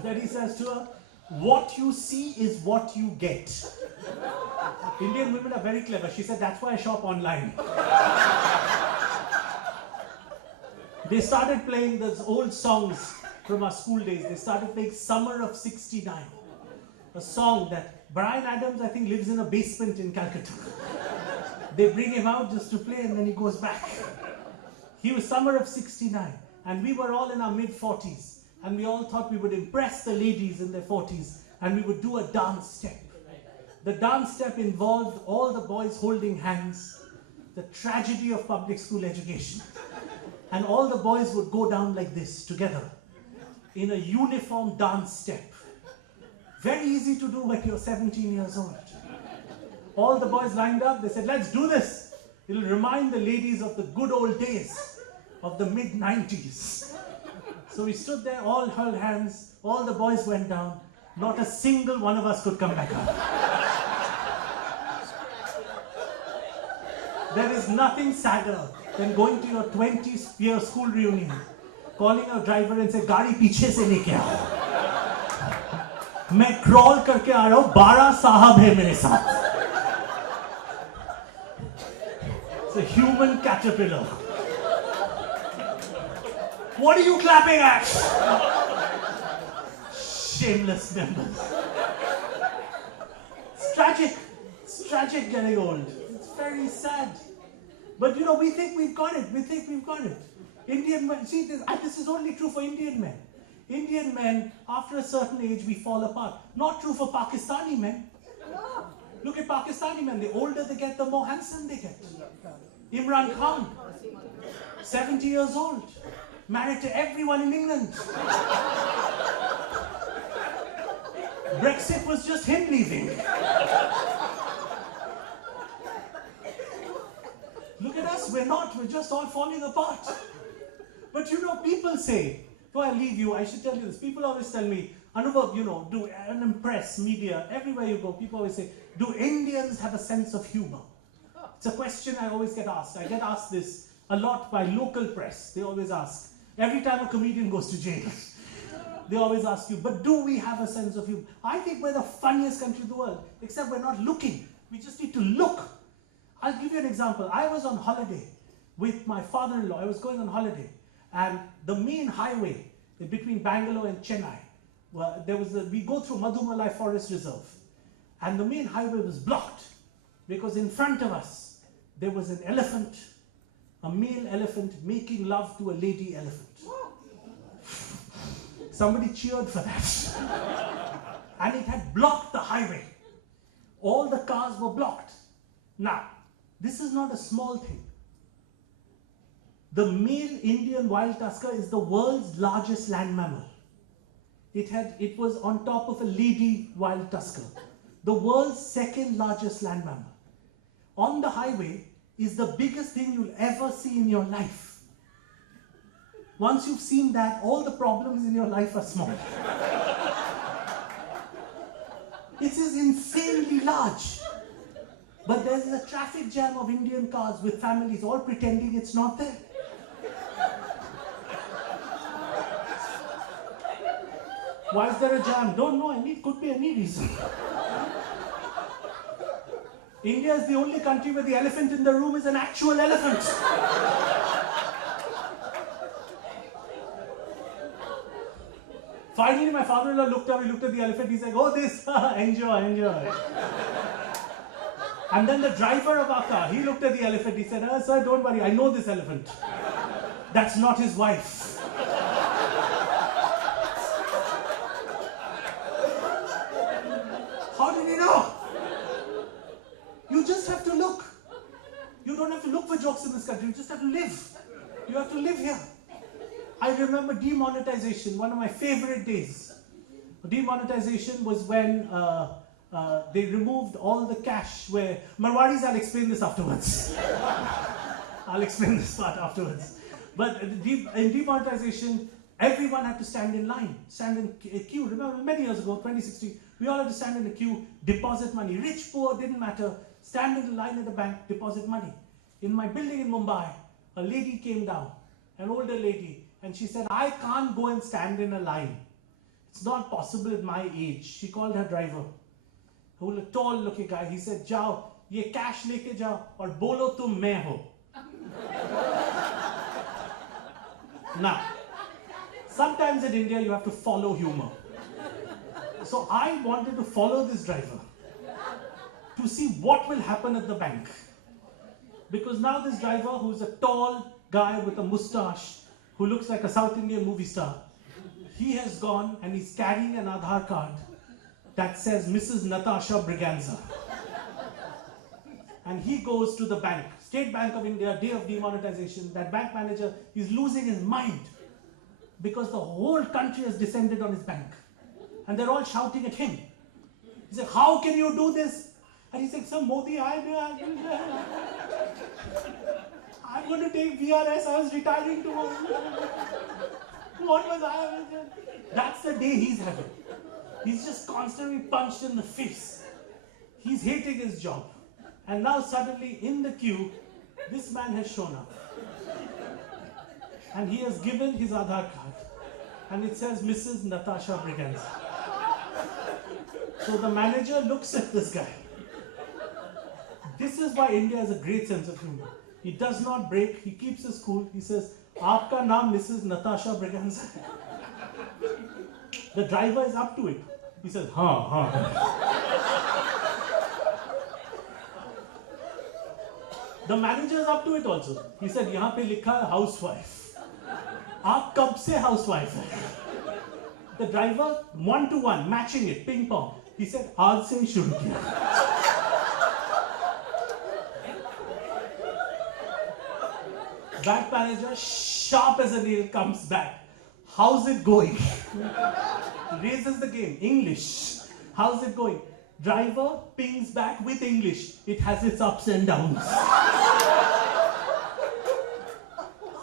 Then he says to her, what you see is what you get. Indian women are very clever. She said, that's why I shop online. They started playing those old songs from our school days. They started playing Summer of '69. A song that Bryan Adams, I think, lives in a basement in Calcutta. They bring him out just to play and then he goes back. He was Summer of '69 and we were all in our mid-40s. And we all thought we would impress the ladies in their 40s and we would do a dance step. The dance step involved all the boys holding hands, the tragedy of public school education. And all the boys would go down like this together in a uniform dance step. Very easy to do when you're 17 years old. All the boys lined up, they said, let's do this. It'll remind the ladies of the good old days of the mid-90s. So we stood there, all held hands, all the boys went down. Not a single one of us could come back up. There is nothing sadder than going to your 20th-year school reunion, calling a driver and say, "Gaadi piche se leke aao. Main crawl karke aa raha hu, 12 sahab hai mere saath." It's a human caterpillar. What are you clapping at? Shameless members. It's tragic. It's tragic getting old. It's very sad. But you know, we think we've got it. We think we've got it. Indian men, see, this is only true for Indian men. Indian men, after a certain age, we fall apart. Not true for Pakistani men. Look at Pakistani men. The older they get, the more handsome they get. Imran Khan, 70 years old, married to everyone in England. Brexit was just him leaving. Look at us, we're just all falling apart. But you know, people say, before I leave you, I should tell you this. People always tell me, Anuvab, you know, do and impress media, everywhere you go, people always say, do Indians have a sense of humor? It's a question I always get asked. I get asked this a lot by local press. They always ask, every time a comedian goes to jail, they always ask you, but do we have a sense of humor? I think we're the funniest country in the world, except we're not looking. We just need to look. I'll give you an example. I was on holiday with my father-in-law. I was going on holiday. And the main highway between Bangalore and Chennai, well, we go through Madhumalai Forest Reserve. And the main highway was blocked because in front of us, there was an elephant, a male elephant making love to a lady elephant. Somebody cheered for that. And it had blocked the highway. All the cars were blocked. Now, this is not a small thing. The male Indian wild tusker is the world's largest land mammal. It was on top of a lady wild tusker. The world's second largest land mammal. On the highway is the biggest thing you'll ever see in your life. Once you've seen that, all the problems in your life are small. It is insanely large. But there's a traffic jam of Indian cars with families all pretending it's not there. Why is there a jam? Don't know. Could be any reason. India is the only country where the elephant in the room is an actual elephant. Finally, my father-in-law looked up, he looked at the elephant, he's like, oh, this, enjoy, enjoy. And then the driver of our car, he looked at the elephant, he said, sir, don't worry, I know this elephant. That's not his wife. How did he know? You just have to look. You don't have to look for jokes in this country, you just have to live. You have to live here. I remember demonetization, one of my favorite days. Demonetization was when they removed all the cash where... Marwadis, I'll explain this afterwards. I'll explain this part afterwards. But in demonetization, everyone had to stand in line, stand in a queue. Remember, many years ago, 2016, we all had to stand in a queue, deposit money. Rich, poor, didn't matter. Stand in the line at the bank, deposit money. In my building in Mumbai, a lady came down, an older lady, and she said, I can't go and stand in a line. It's not possible at my age. She called her driver, who was a tall looking guy. He said, Jao, ye cash leke jao, aur bolo tum main ho. Now, sometimes in India you have to follow humor. So I wanted to follow this driver to see what will happen at the bank. Because now this driver, who's a tall guy with a moustache, who looks like a South Indian movie star, he has gone and he's carrying an Aadhaar card that says Mrs. Natasha Briganza. And he goes to the bank, State Bank of India, day of demonetization. That bank manager is losing his mind because the whole country has descended on his bank. And they're all shouting at him. He said, how can you do this? And he said, Sir Modi, I'm going to take VRS, I was retiring tomorrow. What was I? That's the day he's having. He's just constantly punched in the face. He's hating his job. And now suddenly in the queue, this man has shown up. And he has given his Aadhaar card. And it says Mrs. Natasha Briganza. So the manager looks at this guy. This is why India has a great sense of humor. He does not break. He keeps his cool. He says, "Aapka naam Mrs. Natasha Braganza." The driver is up to it. He says, "Ha." The manager is up to it also. He said, "Yahan pe likha hai housewife. Aap kab se housewife hai?" The driver, 1-to-1, matching it, ping pong. He said, "Aaj se hi shuru kiya." Bank manager, sharp as a nail, comes back. "How's it going?" Raises the game. English. "How's it going?" Driver pings back with English. "It has its ups and downs."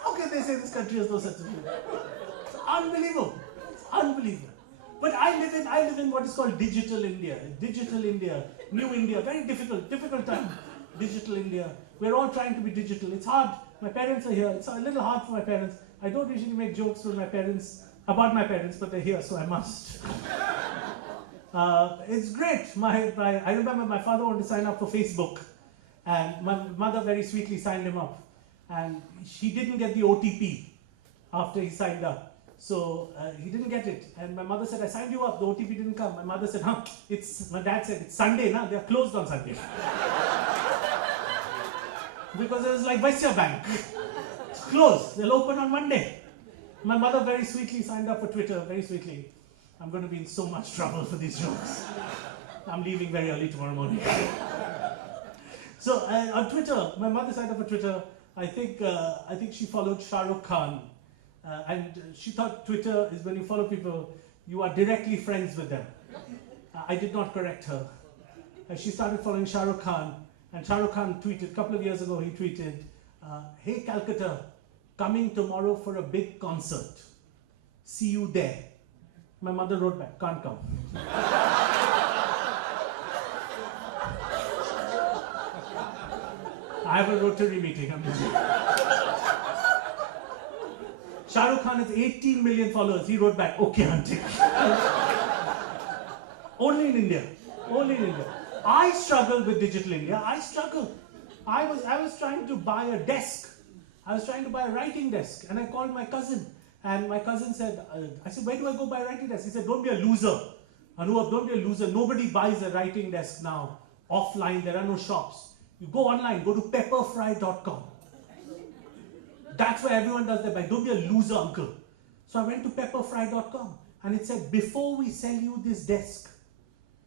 How can they say this country has no sense of humor? It's unbelievable. It's unbelievable. But I live in what is called digital India. Digital India, new India, very difficult time. Digital India. We're all trying to be digital. It's hard. My parents are here. It's a little hard for my parents. I don't usually make jokes with my parents, about my parents, but they're here, so I must. It's great. I remember my father wanted to sign up for Facebook, and my mother very sweetly signed him up. And he didn't get the OTP after he signed up. So he didn't get it. And my mother said, "I signed you up, the OTP didn't come." My mother said, my dad said, "It's Sunday, na? They're closed on Sunday." Because it was like Vaisya Bank. It's closed. They'll open on Monday. My mother very sweetly signed up for Twitter, very sweetly. I'm going to be in so much trouble for these jokes. I'm leaving very early tomorrow morning. So on Twitter, my mother signed up for Twitter. I think she followed Shah Rukh Khan. And she thought Twitter is when you follow people, you are directly friends with them. I did not correct her. She started following Shah Rukh Khan. And Shah Rukh Khan tweeted, a couple of years ago, he tweeted, "Hey Calcutta, coming tomorrow for a big concert. See you there." My mother wrote back, "Can't come." I have a Rotary meeting, I'm busy. Shah Rukh Khan has 18 million followers. He wrote back, "Okay, auntie." Only in India. Only in India. I struggle with digital India. I struggle. I was trying to buy a desk. I was trying to buy a writing desk, and I called my cousin. And my cousin said, I said, "Where do I go buy a writing desk?" He said, "Don't be a loser. Anuvab, don't be a loser. Nobody buys a writing desk now. Offline, there are no shops. You go online, go to pepperfry.com. That's where everyone does their buy. Don't be a loser, uncle." So I went to pepperfry.com, and it said, "Before we sell you this desk,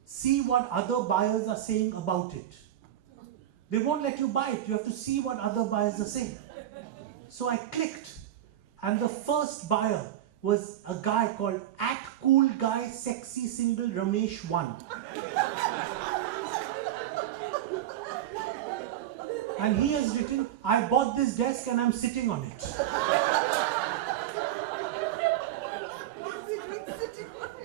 see what other buyers are saying about it." They won't let you buy it. You have to see what other buyers are saying. So I clicked, and the first buyer was a guy called @CoolGuySexySingleRamesh1. And he has written, "I bought this desk and I'm sitting on it."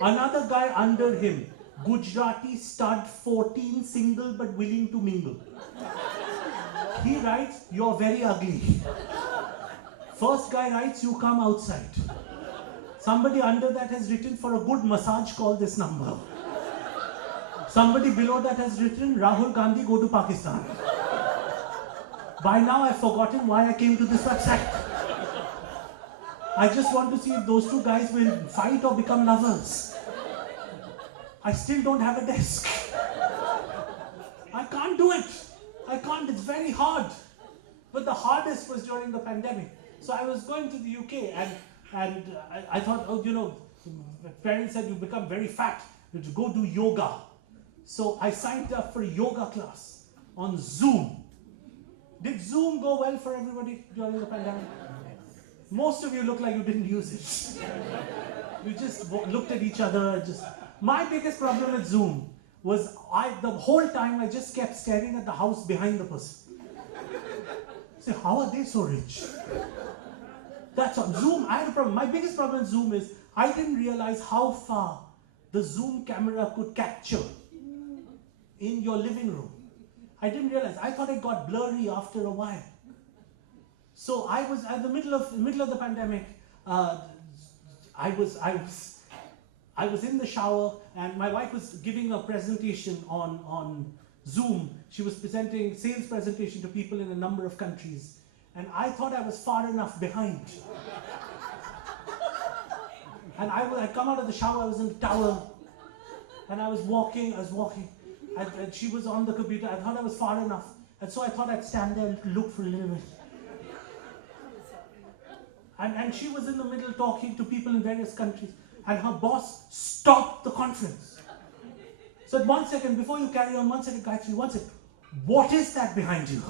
Another guy under him, Gujarati stud 14, single but willing to mingle. He writes, "You're very ugly." First guy writes, "You come outside." Somebody under that has written, "For a good massage, call this number." Somebody below that has written, "Rahul Gandhi, go to Pakistan." By now I've forgotten why I came to this website. I just want to see if those two guys will fight or become lovers. I still don't have a desk. I can't do it. I can't, it's very hard. But the hardest was during the pandemic. So I was going to the UK and I thought, parents said you become very fat, you have to go do yoga. So I signed up for a yoga class on Zoom. Did Zoom go well for everybody during the pandemic? Most of you look like you didn't use it. You just looked at each other. My biggest problem with Zoom was the whole time I just kept staring at the house behind the person. Say, how are they so rich? That's all. Zoom, I had a problem. My biggest problem with Zoom is I didn't realize how far the Zoom camera could capture in your living room. I didn't realize. I thought it got blurry after a while. So I was at the middle of the pandemic. I was in the shower, and my wife was giving a presentation on Zoom. She was presenting sales presentation to people in a number of countries. And I thought I was far enough behind. And I'd come out of the shower, I was in the towel. And I was walking. And she was on the computer. I thought I was far enough. And so I thought I'd stand there and look for a little bit. And she was in the middle talking to people in various countries. And her boss stopped the conference. Said, 1 second, before you carry on, 1 second, Gayatri, 1 second. What is that behind you?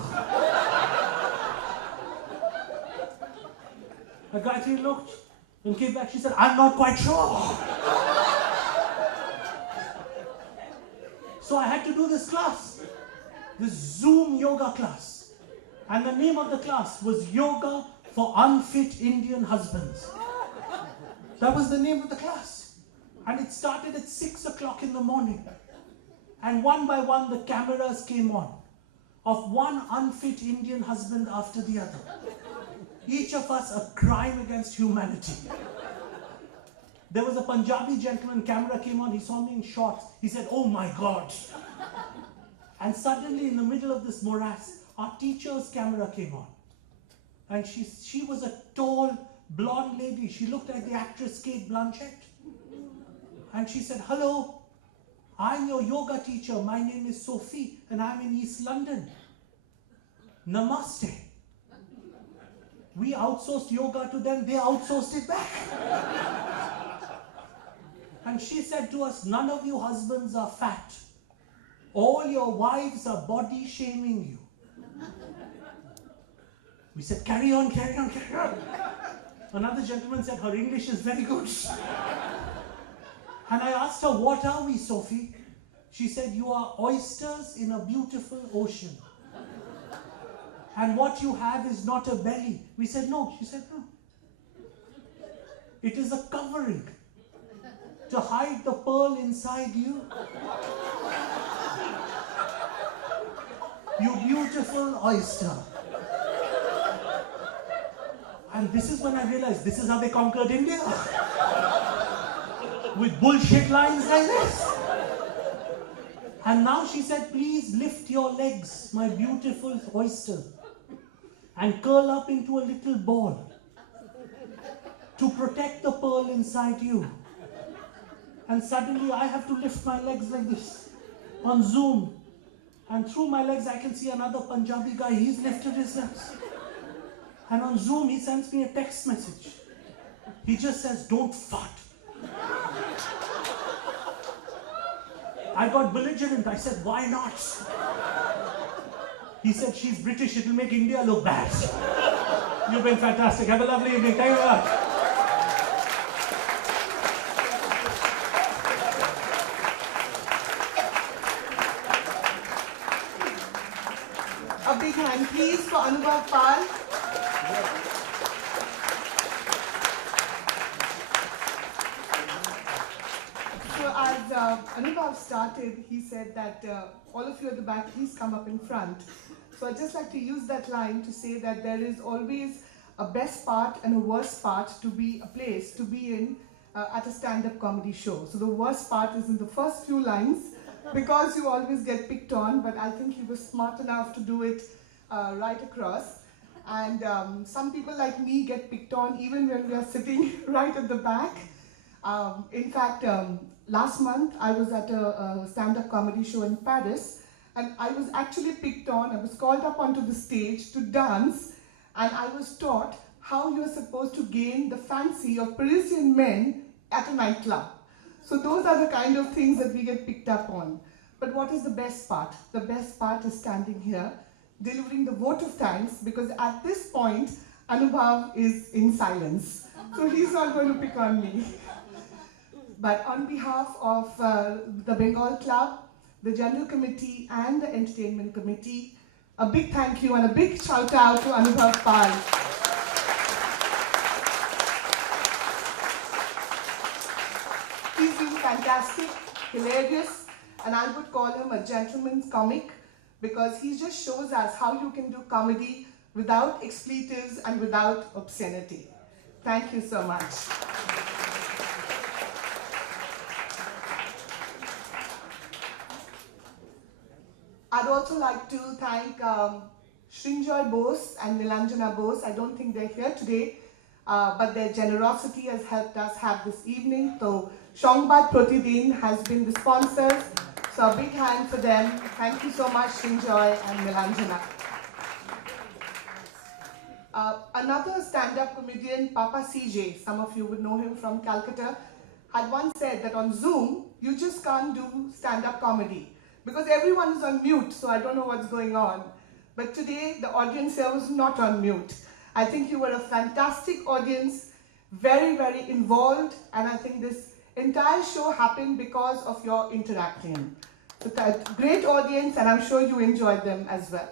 And Gayatri looked and came back. She said, I'm not quite sure. So I had to do this class, this Zoom yoga class. And the name of the class was Yoga for Unfit Indian Husbands. That was the name of the class. And it started at 6 o'clock in the morning. And one by one, the cameras came on of one unfit Indian husband after the other. Each of us a crime against humanity. There was a Punjabi gentleman, camera came on, he saw me in shorts. He said, oh my God. And suddenly in the middle of this morass, our teacher's camera came on. And she was a tall, blonde lady. She looked like the actress Kate Blanchett. And she said, hello, I'm your yoga teacher. My name is Sophie and I'm in East London. Namaste. We outsourced yoga to them, they outsourced it back. And she said to us, none of you husbands are fat. All your wives are body shaming you. We said, carry on, carry on, carry on. Another gentleman said, her English is very good. And I asked her, what are we, Sophie? She said, you are oysters in a beautiful ocean. And what you have is not a belly. We said, no. She said, no. It is a covering to hide the pearl inside you. You beautiful oyster. And this is when I realized this is how they conquered India. With bullshit lines like this. And now she said, please lift your legs, my beautiful oyster, and curl up into a little ball to protect the pearl inside you. And suddenly I have to lift my legs like this on Zoom. And through my legs I can see another Punjabi guy, he's lifted his legs. And on Zoom he sends me a text message. He just says, don't fart. I got belligerent. I said, why not? He said, she's British, it'll make India look bad. You've been fantastic. Have a lovely evening. Thank you very much. A big hand, please, for Anuvab Pal. So as Anuvab started, he said that all of you at the back, please come up in front. So I'd just like to use that line to say that there is always a best part and a worst part to be a place to be in at a stand-up comedy show. So the worst part is in the first few lines because you always get picked on, but I think he was smart enough to do it right across. And some people like me get picked on even when we are sitting right at the back. In fact, last month I was at a stand-up comedy show in Paris, and I was actually picked on. I was called up onto the stage to dance, and I was taught how you're supposed to gain the fancy of Parisian men at a nightclub. So those are the kind of things that we get picked up on. But what is the best part? The best part is standing here, delivering the vote of thanks, because at this point, Anubhav is in silence. So he's not going to pick on me. But on behalf of the Bengal Club, the General Committee and the Entertainment Committee, a big thank you and a big shout out to Anubhav Pal. He's been fantastic, hilarious, and I would call him a gentleman's comic because he just shows us how you can do comedy without expletives and without obscenity. Thank you so much. I'd also like to thank Srinjoy Bose and Nilanjana Bose. I don't think they're here today, but their generosity has helped us have this evening. So Shongbat Protidin has been the sponsors. So a big hand for them. Thank you so much, Srinjoy and Nilanjana. Another stand-up comedian, Papa CJ, some of you would know him from Calcutta, had once said that on Zoom, you just can't do stand-up comedy because everyone is on mute, so I don't know what's going on. But today, the audience here was not on mute. I think you were a fantastic audience, very, very involved, and I think this entire show happened because of your interacting. So great audience, and I'm sure you enjoyed them as well.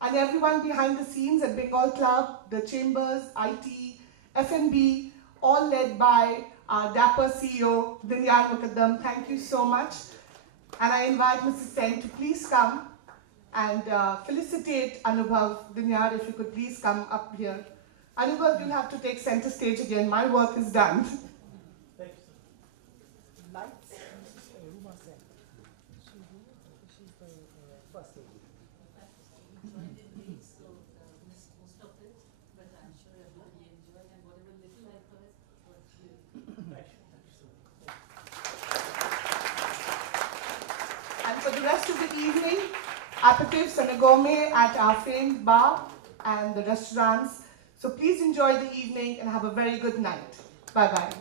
And everyone behind the scenes at Bengal Club, the Chambers, IT, F&B, all led by our dapper CEO, Dinyar Mukaddam. Thank you so much. And I invite Mrs. Sen to please come and felicitate Anuvab. Dinyar, if you could please come up here. Anuvab, you'll have to take center stage again. My work is done. Lights. Ruma Sen. She's the first lady. And for the rest of the evening, aperitifs and a gourmet at our famed bar and the restaurants. So please enjoy the evening and have a very good night. Bye-bye.